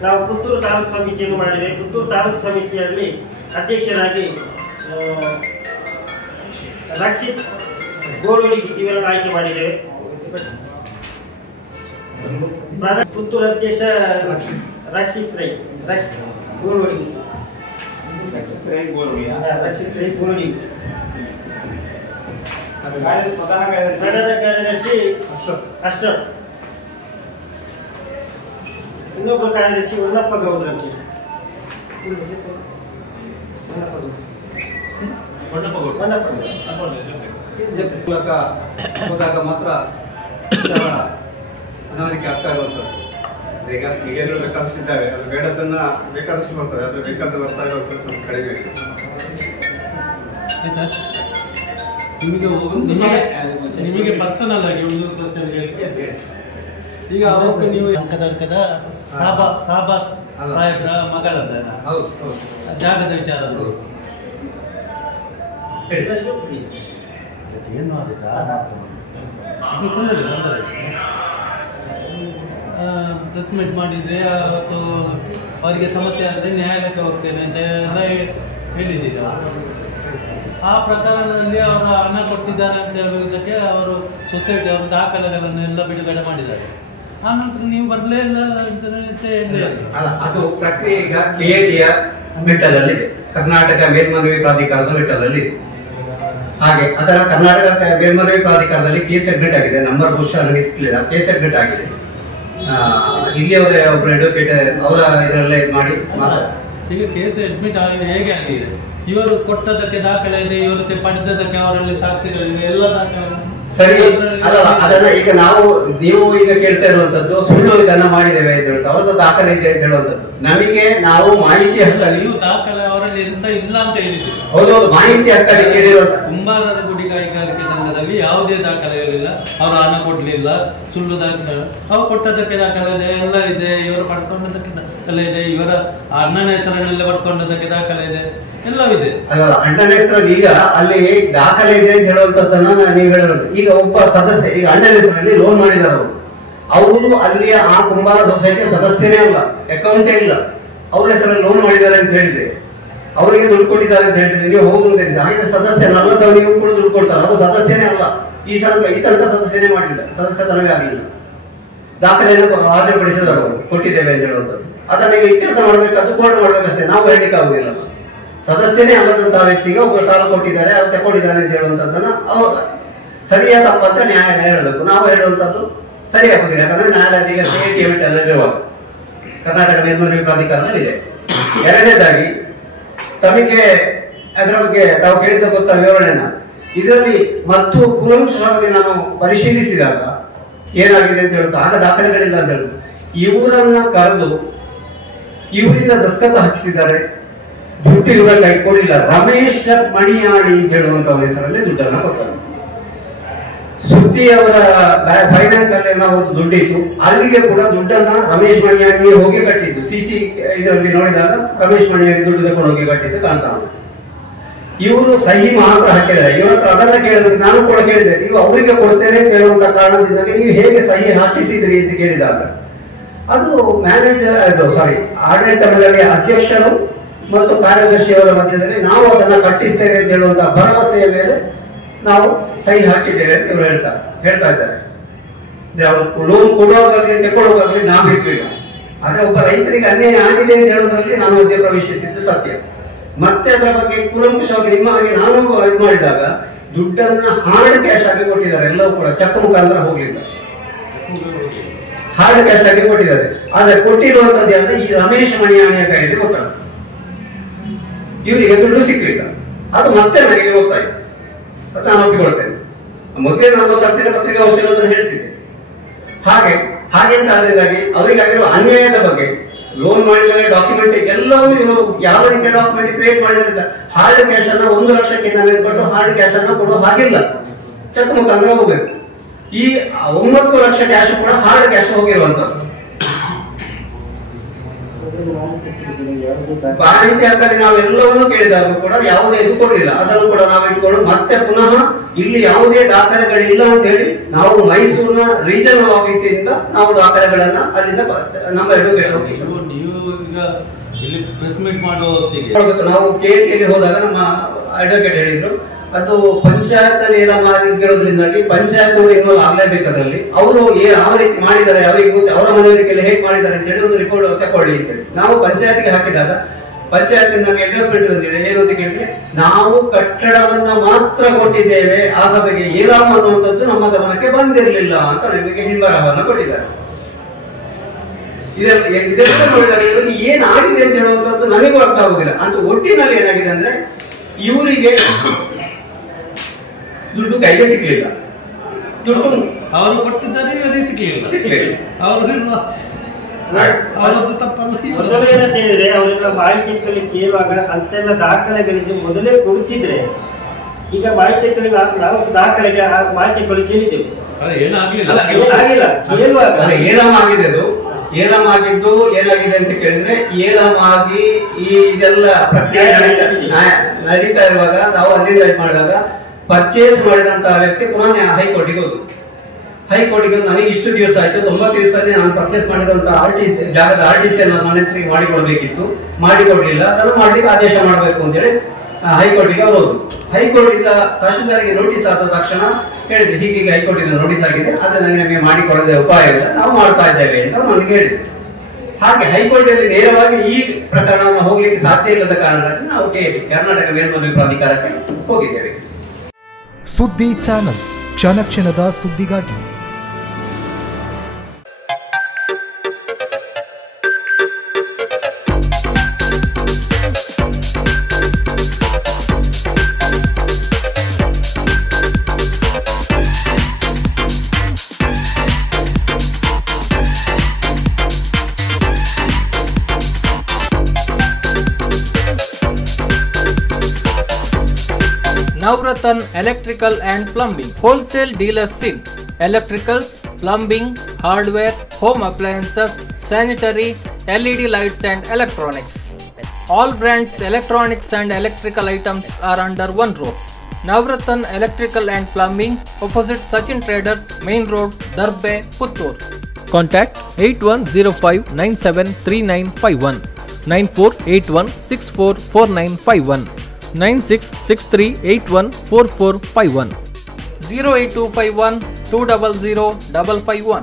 ನಾವು ಪುತ್ತೂರು ತಾಲೂಕು ಸಮಿತಿಯನ್ನು ಮಾಡಿದ್ದೇವೆ. ಪುತ್ತೂರು ತಾಲೂಕು ಸಮಿತಿಯಲ್ಲಿ ಅಧ್ಯಕ್ಷರಾಗಿ ರಕ್ಷಿತ್ ಗೋಳುಡಿ ಇವರನ್ನು ಆಯ್ಕೆ ಮಾಡಿದ್ದೇವೆ. ಪುತ್ತೂರು ಅಧ್ಯಕ್ಷ ರಕ್ಷಿತ್ ರೈ ಗೋಳುಡಿ. ಪ್ರಧಾನ ಕಾರ್ಯದರ್ಶಿ ಅಶ್ರಫ್. ಇನ್ನೊಬ್ಬ ಕಾರ್ಯದರ್ಶಿ ಉನ್ನಪ್ಪ ಗೌಡ್ರ. ಹೋದಾಗ ಮಾತ್ರ ಮನವರಿಕೆ ಆಗ್ತಾ ಇರುವಂಥದ್ದು. ಈಗ ಈಗೇನು ಬೇಕಾದಷ್ಟಿದ್ದಾವೆ, ಅದು ಬೇಡದನ್ನ ಬೇಕಾದಷ್ಟು ಬರ್ತದೆ, ಅದು ಬೇಕಾದ ಬರ್ತಾ ಇರುವಂಥದ್ದು ಸ್ವಲ್ಪ ಕಡಿಮೆ. ನಿಮಗೆ ಪರ್ಸನಲ್ ಆಗಿ ಒಂದು ಕ್ವಶನ್ ಹೇಳಿಕೆ. ಈಗ ಅವಕ್ಕೆ ನೀವು ಅಂಕದಡ್ಕದ ಸಾಬಾ ಸಾಹೇಬ್ರ ಮಗಳದ ಜಾಗದ ವಿಚಾರ ಏನು ಪ್ರೆಸ್ ಮೀಟ್ ಮಾಡಿದರೆ ಅವತ್ತು ಅವರಿಗೆ ಸಮಸ್ಯೆ ಆದರೆ ನ್ಯಾಯಾಲಯಕ್ಕೆ ಹೋಗ್ತೇನೆ ಅಂತ ಎಲ್ಲ ಹೇಳಿದ್ದೀರಿ. ಆ ಪ್ರಕರಣದಲ್ಲಿ ಅವರು ಹಣ ಕೊಟ್ಟಿದ್ದಾರೆ ಅಂತ ಹೇಳುವುದಕ್ಕೆ ಅವರು ಸೊಸೈಟಿ ಅವರು ದಾಖಲೆಗಳನ್ನೆಲ್ಲ ಬಿಡುಗಡೆ ಮಾಡಿದ್ದಾರೆ. ಆ ನಂತರ ನೀವು ಬರಲೇ ಇಲ್ಲ ಅಂತ ಹೇಳಿ ಅಲ್ಲ, ಅದು ಪ್ರಕ್ರಿಯೆ ಈಗ KATಯ ಮೆಟ್ಟಲಲ್ಲಿದೆ, ಕರ್ನಾಟಕ ಮೇಲ್ಮನವಿ ಪ್ರಾಧಿಕಾರದ ಮೆಟ್ಟಲಲ್ಲಿ ಇದೆ. ಹಾಗೆ ಅದರ ಕರ್ನಾಟಕ ಮೇಲ್ಮನವಿ ಪ್ರಾಧಿಕಾರದಲ್ಲಿ ಕೇಸ್ ಅಡ್ಮಿಟ್ ಆಗಿದೆ. ನಂಬರ್ ಬಹುಶಃ ನನಗೆ ಸಿಕ್ಕಲಿಲ್ಲ, ಕೇಸ್ ಅಡ್ಮಿಟ್ ಆಗಿದೆ. ಇಲ್ಲಿಯವರ ಒಬ್ಬರು ಅಡ್ವೊಕೇಟ್ ಅವರ ಇದರಲ್ಲೇ ಮಾಡಿ ಈಗ ಕೇಸ್ ಅಡ್ಮಿಟ್ ಆಗಿದೆ. ಹೇಗೆ ಆಗಿದೆ? ಇವರು ಕೊಟ್ಟದಕ್ಕೆ ದಾಖಲೆ ಇದೆ, ಇವರು ಪಡೆದದಕ್ಕೆ ಅವರಲ್ಲಿ ಸಾಕ್ಷಿಗಳಿದೆ, ಎಲ್ಲ ದಾಖಲೆ ಸರಿ. ಅಲ್ಲ, ಅದನ್ನ ಈಗ ನೀವು ಈಗ ಕೇಳ್ತಾ ಇರುವಂತದ್ದು ಸುಳ್ಳು ಇದನ್ನ ಮಾಡಿದ್ದೇವೆ ಅಂತ ಹೇಳ್ತಾ ಅವ್ರದ್ದು ದಾಖಲೆ ಇದೆ ಅಂತ ಹೇಳುವಂತದ್ದು. ನಮಗೆ ನಾವು ಮಾಹಿತಿ ಹಕ್ಕಲ್ಲಿ ನೀವು ದಾಖಲೆ ಅವರಲ್ಲಿ ಎಂತ ಇಲ್ಲ ಅಂತ ಹೇಳಿದ್ದೀರಿ. ಹೌದೌದು, ಮಾಹಿತಿ ಹಕ್ಕಲ್ಲಿ ಕೇಳಿರುವಂತ ಕುಂಬಾರರ ಗುಡಿ ಕೈಗಾರಿಕೆ ಸಂಘದಲ್ಲಿ ಯಾವುದೇ ದಾಖಲೆಗಳಿಲ್ಲ, ಅವರು ಹಣ ಕೊಡ್ಲಿಲ್ಲ, ಸುಳ್ಳು ದಾಖಲೆ. ಅವ್ರು ಕೊಟ್ಟದಕ್ಕೆ ದಾಖಲೆ ಎಲ್ಲ ಇದೆ, ಇವರು ಪಡ್ಕೊಂಡದಕ್ಕೆ ದಾಖಲೆ ಇದೆ, ಇವರ ಅಣ್ಣನ ಹೆಸರನ್ನೆಲ್ಲ ಪಡ್ಕೊಂಡದಕ್ಕೆ ದಾಖಲೆ ಇದೆ, ಎಲ್ಲವಿದೆ. ಅಲ್ಲ, ಅಣ್ಣನ ಹೆಸರಲ್ಲಿ ಈಗ ಅಲ್ಲಿ ದಾಖಲೆ ಇದೆ ಅಂತ ಹೇಳುವಂತದ್ದನ್ನ ನೀವು ಹೇಳೋದು. ಈಗ ಒಬ್ಬ ಸದಸ್ಯ, ಈಗ ಅಣ್ಣನ ಹೆಸರಲ್ಲಿ ಲೋನ್ ಮಾಡಿದಾರೆ ಅವರು ಅಲ್ಲಿಯ ಆ ಕುಂಬಾರ ಸೊಸೈಟಿಯ ಸದಸ್ಯನೇ ಅಲ್ಲ, ಅಕೌಂಟೇ ಇಲ್ಲ, ಅವ್ರ ಹೆಸರಲ್ಲಿ ಲೋನ್ ಮಾಡಿದ್ದಾರೆ ಅಂತ ಹೇಳಿದ್ರೆ ಅವರಿಗೆ ದುಡ್ಡು ಕೊಟ್ಟಿದ್ದಾರೆ ಅಂತ ಹೇಳಿದ್ರೆ ನೀವು ಹೋಗುದು ಹಾಗೆ ಸದಸ್ಯನಲ್ಲ, ನೀವು ಕೂಡ ದುಡ್ಡು ಕೊಡ್ತಾರೆ, ಅವರು ಸದಸ್ಯನೇ ಅಲ್ಲ. ಈ ತನಕ ಸದಸ್ಯನೇ ಮಾಡಲಿಲ್ಲ, ಸದಸ್ಯತನವೇ ಆಗಲಿಲ್ಲ. ದಾಖಲೆಯನ್ನು ಹಾಜರುಪಡಿಸಿದವರು ಕೊಟ್ಟಿದ್ದೇವೆ ಅಂತ ಹೇಳುವಂಥದ್ದು. ಅದನ್ನ ಈಗ ಇತ್ಯರ್ಥ ಮಾಡ್ಬೇಕಾದ್ರೆ ಕೋರ್ಟ್ ಮಾಡ್ಬೇಕಷ್ಟೇ, ನಾವು ಹೇಳಲಿಕ್ಕೆ ಆಗುದಿಲ್ಲ. ಸದಸ್ಯನೇ ಅಲ್ಲದಂತಹ ವ್ಯಕ್ತಿಗೆ ಒಬ್ಬ ಸಾಲ ಕೊಟ್ಟಿದ್ದಾರೆ, ಅವ್ರು ತಗೊಂಡಿದ್ದಾರೆ ಅಂತ ಹೇಳುವಂತದ್ದನ್ನ ಅವ್ರು ಸರಿಯಾದ ತಪ್ಪಂತ ನ್ಯಾಯಾಲಯ ಹೇಳಬೇಕು. ನಾವು ಹೇಳುವಂತದ್ದು ಸರಿಯಾಗುದಿಲ್ಲ, ಯಾಕಂದ್ರೆ ನ್ಯಾಯಾಲಯ ಈಗ KATಯ ಮೆಟ್ಟಲಿರುವಾಗ ಕರ್ನಾಟಕ ಮೇಲ್ಮನವಿ ಪ್ರಾಧಿಕಾರದಲ್ಲಿ ಇದೆ. ಎರಡನೇದಾಗಿ ತಮಗೆ ಅದರ ಬಗ್ಗೆ ತಾವು ಕೇಳಿದ ಗೊತ್ತಾ ವಿವರಣೆನ ಇದರಲ್ಲಿ ಮತ್ತು ಕೂಲಂಕಷವಾಗಿ ನಾನು ಪರಿಶೀಲಿಸಿದಾಗ ಏನಾಗಿದೆ ಅಂತ ಹೇಳುದು, ಆಗ ದಾಖಲೆಗಳಿಲ್ಲ ಅಂತ ಹೇಳುದು. ಇವರನ್ನ ಕರೆದು ಇವರಿಂದ ದಸ್ಕತ್ ಹಾಕಿಸಿದ್ದಾರೆ, ದುಡ್ಡು ಇವರ ಕೈ ಕೊಡಲಿಲ್ಲ. ರಮೇಶ್ ಮಣಿಯಾಡಿ ಅಂತ ಹೇಳುವಂತ ಹೆಸರಲ್ಲಿ ದುಡ್ಡನ್ನ ಕೊಡ್ತಾರೆ. ಸುದ್ದಿ ಅವರ ಫೈನಾನ್ಸ್ ಅಲ್ಲಿ ನಾವು ದುಡ್ಡಿತ್ತು, ಅಲ್ಲಿಗೆ ಕೂಡ ದುಡ್ಡನ್ನ ರಮೇಶ್ ಮಣಿಯಾಡಿ ಹೋಗಿ ಕಟ್ಟಿದ್ದು. CC ಇದರಲ್ಲಿ ನೋಡಿದಾಗ ರಮೇಶ್ ಮಣಿಯಾಡಿ ದುಡ್ಡು ತಗೊಂಡು ಹೋಗಿ ಕಟ್ಟಿದ್ದು ಕಾಣ್ತಾನೆ. ಇವರು ಸಹಿ ಮಾತ್ರ ಹಾಕಿದ್ದಾರೆ. ಇವರ ಹತ್ರ ಅದನ್ನ ಕೇಳಿದ್ರೆ ನಾನು ಕೂಡ ಕೇಳಿದೆ, ನೀವು ಅವರಿಗೆ ಕೊಡ್ತೇನೆ ಅಂತ ಹೇಳುವಂತ ಕಾರಣದಿಂದಾಗಿ ನೀವು ಹೇಗೆ ಸಹಿ ಹಾಕಿಸಿದ್ರಿ ಅಂತ ಕೇಳಿದಾಗ ಅದು ಆಡಳಿತ ಮಂಡಳಿಯ ಅಧ್ಯಕ್ಷರು ಮತ್ತು ಕಾರ್ಯದರ್ಶಿಯವರ ಮಧ್ಯದಲ್ಲಿ ನಾವು ಅದನ್ನ ಕಟ್ಟಿಸ್ತೇವೆ ಅಂತ ಹೇಳುವಂತ ಭರವಸೆಯ ಮೇಲೆ ನಾವು ಸಹಿ ಹಾಕಿದ್ದೇವೆ ಅಂತ ಇವರು ಹೇಳ್ತಾ ಇದ್ದಾರೆ. ಲೋನ್ ಕೊಡುವಾಗಲಿ ತಗೊಳ್ಳುವಾಗಲಿ ನಾವು ಬಿಟ್ಟಿಲ್ಲ. ಆದ್ರೆ ಒಬ್ಬ ರೈತರಿಗೆ ಅನ್ಯಾಯ ಆಗಿದೆ ಅಂತ ಹೇಳೋದ್ರಲ್ಲಿ ನಾನು ಮಧ್ಯ ಪ್ರವೇಶಿಸಿದ್ದು ಸತ್ಯ. ಮತ್ತೆ ಅದರ ಬಗ್ಗೆ ಕೂಲಂಕಷವಾಗಿ ನಿಮ್ಮ ಹಾಗೆ ನಾನು ಇದು ಮಾಡಿದಾಗ ದುಡ್ಡನ್ನ ಹಾರ್ಡ್ ಕ್ಯಾಶ್ ಆಗಿ ಕೊಟ್ಟಿದ್ದಾರೆ. ಎಲ್ಲವೂ ಕೂಡ ಚೆಕ್ ಮುಖಾಂತರ ಹೋಗ್ಲಿಲ್ಲ, ಹಾರ್ಡ್ ಕ್ಯಾಶ್ ಆಗಿ ಕೊಟ್ಟಿದ್ದಾರೆ. ಆದ್ರೆ ಕೊಟ್ಟಿರುವಂತದ್ದು ಅಂದ್ರೆ ಈ ರಮೇಶ್ ಮಣಿಯಾಣಿಯ ಕೈಯಲ್ಲಿ ಗೊತ್ತಾಗ ಇವರಿಗೆ ದುಡ್ಡು ಸಿಕ್ಲಿಲ್ಲ. ಅದು ಮತ್ತೆ ನನಗೆ ಗೊತ್ತಾಯ್ತು, ನಾನು ಒಪ್ಪಿಕೊಳ್ತೇನೆ. ಮೊದಲೇ ನಾನು ತರ್ತಿನ ಪತ್ರಿಕಾಗೋಷ್ಠಿಗಳನ್ನು ಹೇಳ್ತಿದ್ದೆ. ಹಾಗೆಂತ ಆದ್ರಿಂದಾಗಿ ಅವರಿಗೆ ಆಗಿರುವ ಅನ್ಯಾಯದ ಬಗ್ಗೆ ಲೋನ್ ಮಾಡಿದರೆ ಡಾಕ್ಯುಮೆಂಟ್ ಎಲ್ಲವೂ ಇವರು ಯಾವ ರೀತಿಯ ಡಾಕ್ಯುಮೆಂಟ್ ಕ್ರಿಯೇಟ್ ಮಾಡಿದ್ರೆ ಹಾರ್ಡ್ ಕ್ಯಾಶ್ ಅನ್ನ 1 ಲಕ್ಷಕ್ಕಿಂತ ಮೇಲ್ಪಟ್ಟು ಹಾರ್ಡ್ ಕ್ಯಾಶ್ ಅನ್ನ ಕೊಡೋ ಹಾಗಿಲ್ಲ, ಚೆಕ್ ಮುಖಾಂತರ ಹೋಗ್ಬೇಕು. ಈ 9 ಲಕ್ಷ ಕ್ಯಾಶ್ ಕೂಡ ಹಾರ್ಡ್ ಕ್ಯಾಶ್ ಹೋಗಿರುವಂತದ್ದು. ಮಾಹಿತಿ ಹಕ್ಕಲ್ಲಿ ನಾವೆಲ್ಲವನ್ನೂ ಕೇಳಿದಾಗ ಕೂಡ ಯಾವುದೇ ಇದು ಕೊಡಲಿಲ್ಲ. ಅದನ್ನು ಕೂಡ ನಾವು ಇಟ್ಕೊಂಡು ಮತ್ತೆ ಪುನಃ ಇಲ್ಲಿ ಯಾವುದೇ ದಾಖಲೆಗಳಿಲ್ಲ ಅಂತ ಹೇಳಿ ನಾವು ಮೈಸೂರಿನ ರೀಜನಲ್ ಆಫೀಸಿಂದ ನಾವು ದಾಖಲೆಗಳನ್ನ ಅಲ್ಲಿಂದ ನಮ್ಮ ಪ್ರೆಸ್ ಮೀಟ್ ಮಾಡೋ ನಾವು KATಯಲ್ಲಿ ಹೋದಾಗ ನಮ್ಮ ಅಡ್ವೊಕೇಟ್ ಹೇಳಿದ್ರು ಅದು ಪಂಚಾಯತ್ ನೇರವಾಗಿರೋದ್ರಿಂದಾಗಿ ಪಂಚಾಯತ್ ಇನ್ವಾಲ್ವ್ ಆಗ್ಲೇಬೇಕು. ಅದರಲ್ಲಿ ಅವರು ಯಾವ ರೀತಿ ಮಾಡಿದ್ದಾರೆ, ಅವರಿಗೆ ಗೊತ್ತು, ಅವರ ಮನೆಯವರಿಗೆಲ್ಲ ಹೇಗೆ ಮಾಡಿದ್ದಾರೆ ಅಂತ ಹೇಳಿ ಒಂದು ರಿಪೋರ್ಟ್ ತಕೊಳ್ಳಿ ಅಂತ ಹೇಳಿ ನಾವು ಪಂಚಾಯತ್ಗೆ ಹಾಕಿದಾಗ ಪಂಚಾಯತ್ ನಮಗೆ ಅಡ್ಜಸ್ಟ್ಮೆಂಟ್ ಬಂದಿದೆ. ಏನು ಅಂತ ಕೇಳಿದ್ರೆ ನಾವು ಕಟ್ಟಡವನ್ನ ಮಾತ್ರ ಕೊಟ್ಟಿದ್ದೇವೆ, ಆ ಸಭೆಗೆ ಏಲಾಮ್ ಅನ್ನುವಂಥದ್ದು ನಮ್ಮ ಗಮನಕ್ಕೆ ಬಂದಿರಲಿಲ್ಲ ಅಂತ ನಮಗೆ ಹಿಂಬರಹವನ್ನು ಕೊಟ್ಟಿದ್ದಾರೆ. ಇದೆಲ್ಲ ನೋಡಿದಾಗ ಏನಾಗಿದೆ ಅಂತ ಹೇಳುವಂಥದ್ದು ನನಗೂ ಅರ್ಥ ಆಗುದಿಲ್ಲ. ಅಂತ ಒಟ್ಟಿನಲ್ಲಿ ಏನಾಗಿದೆ ಅಂದ್ರೆ ಇವರಿಗೆ ದುಡ್ಡು ಕೈಗೆ ಸಿಗ್ಲಿಲ್ಲ, ದುಡ್ಡು ಅವರು ಕೊಟ್ಟಿದ್ದಾರೆ, ಇವರಿಗೆ ಸಿಗ್ಲಿಲ್ಲ. ಮೊದಲು ಏನಂತ ಹೇಳಿದ್ರೆ ಅವರೆಲ್ಲ ಮಾಹಿತಿ ಕೇಳುವಾಗ ಅಂತೆಲ್ಲ ದಾಖಲೆಗಳಿಗೆ ಮೊದಲೇ ಕೊಡುತ್ತಿದ್ರೆ, ಈಗ ಮಾಹಿತಿ ನಾವು ದಾಖಲೆಗೆ ಮಾಹಿತಿ ಕೇಳಿದ್ದೆವು, ಏಲಮಾಗಿದ್ದು ಏನಾಗಿದೆ ಅಂತ ಕೇಳಿದ್ರೆ ಏಲಮಾಗಿ ಈ ಇದೆಲ್ಲ ಪ್ರಕ್ರಿಯೆ ನಡೀತಾ ಇರುವಾಗ ನಾವು ಅಲ್ಲಿಂದ ಇದು ಮಾಡಿದಾಗ ಪರ್ಚೇಸ್ ಮಾಡಿದಂತಹ ವ್ಯಕ್ತಿ ಪುನಃ ಹೈಕೋರ್ಟಿಗೆ ಹೋದ್ರು. ಹೈಕೋರ್ಟಿಗೆ ನನಗೆ ಇಷ್ಟು ದಿವಸ ಆಯ್ತು, 90 ದಿವಸದಲ್ಲಿ ನಾನು ಪರ್ಚೇಸ್ ಮಾಡಿರುವಂತಹ ಜಾಗದ RTC ನನ್ನ ಹೆಸರಿಗೆ ಮಾಡಿಕೊಡ್ಬೇಕಿತ್ತು, ಮಾಡಿಕೊಡ್ಲಿಲ್ಲ, ಅದನ್ನು ಮಾಡ್ಲಿಕ್ಕೆ ಆದೇಶ ಮಾಡಬೇಕು ಅಂತ ಹೇಳಿ ಹೈಕೋರ್ಟಿಗೆ ಅವರು ಹೋದ್ರು. ಹೈಕೋರ್ಟ್ ಇಂದ ತಹಶೀಲ್ದಾರ್ಗೆ ನೋಟಿಸ್ ಆದ ತಕ್ಷಣ ಹೇಳಿದ್ರು ಹೀಗೆ ಹೈಕೋರ್ಟ್ ಇಂದ ನೋಟಿಸ್ ಆಗಿದೆ, ಅದನ್ನ ನಿಮಗೆ ಮಾಡಿಕೊಡದೆ ಉಪಾಯ ಇಲ್ಲ, ನಾವು ಮಾಡ್ತಾ ಇದ್ದೇವೆ ಅಂತ ನನಗೆ ಹೇಳಿದ್ರು. ಹಾಗೆ ಹೈಕೋರ್ಟ್ ಅಲ್ಲಿ ನೇರವಾಗಿ ಈ ಪ್ರಕರಣವನ್ನು ಹೋಗ್ಲಿಕ್ಕೆ ಸಾಧ್ಯ ಇಲ್ಲದ ಕಾರಣದಿಂದ ನಾವು ಕರ್ನಾಟಕ ಮೇಲ್ಮನವಿ ಪ್ರಾಧಿಕಾರಕ್ಕೆ ಹೋಗಿದ್ದೇವೆ. ಸುದ್ದಿ ಚಾನಲ್, ಕ್ಷಣ ಕ್ಷಣದ ಸುದ್ದಿಗಾಗಿ. Navratan Electrical and Plumbing, wholesale dealers in electricals, plumbing, hardware, home appliances, sanitary, LED lights and electronics. All brands electronics and electrical items are under one roof. Navratan Electrical and Plumbing, opposite Sachin Traders, Main Road, Darbe, Puttur. Contact 8105973951, 9481644951. 9663814451, 08251 200 551.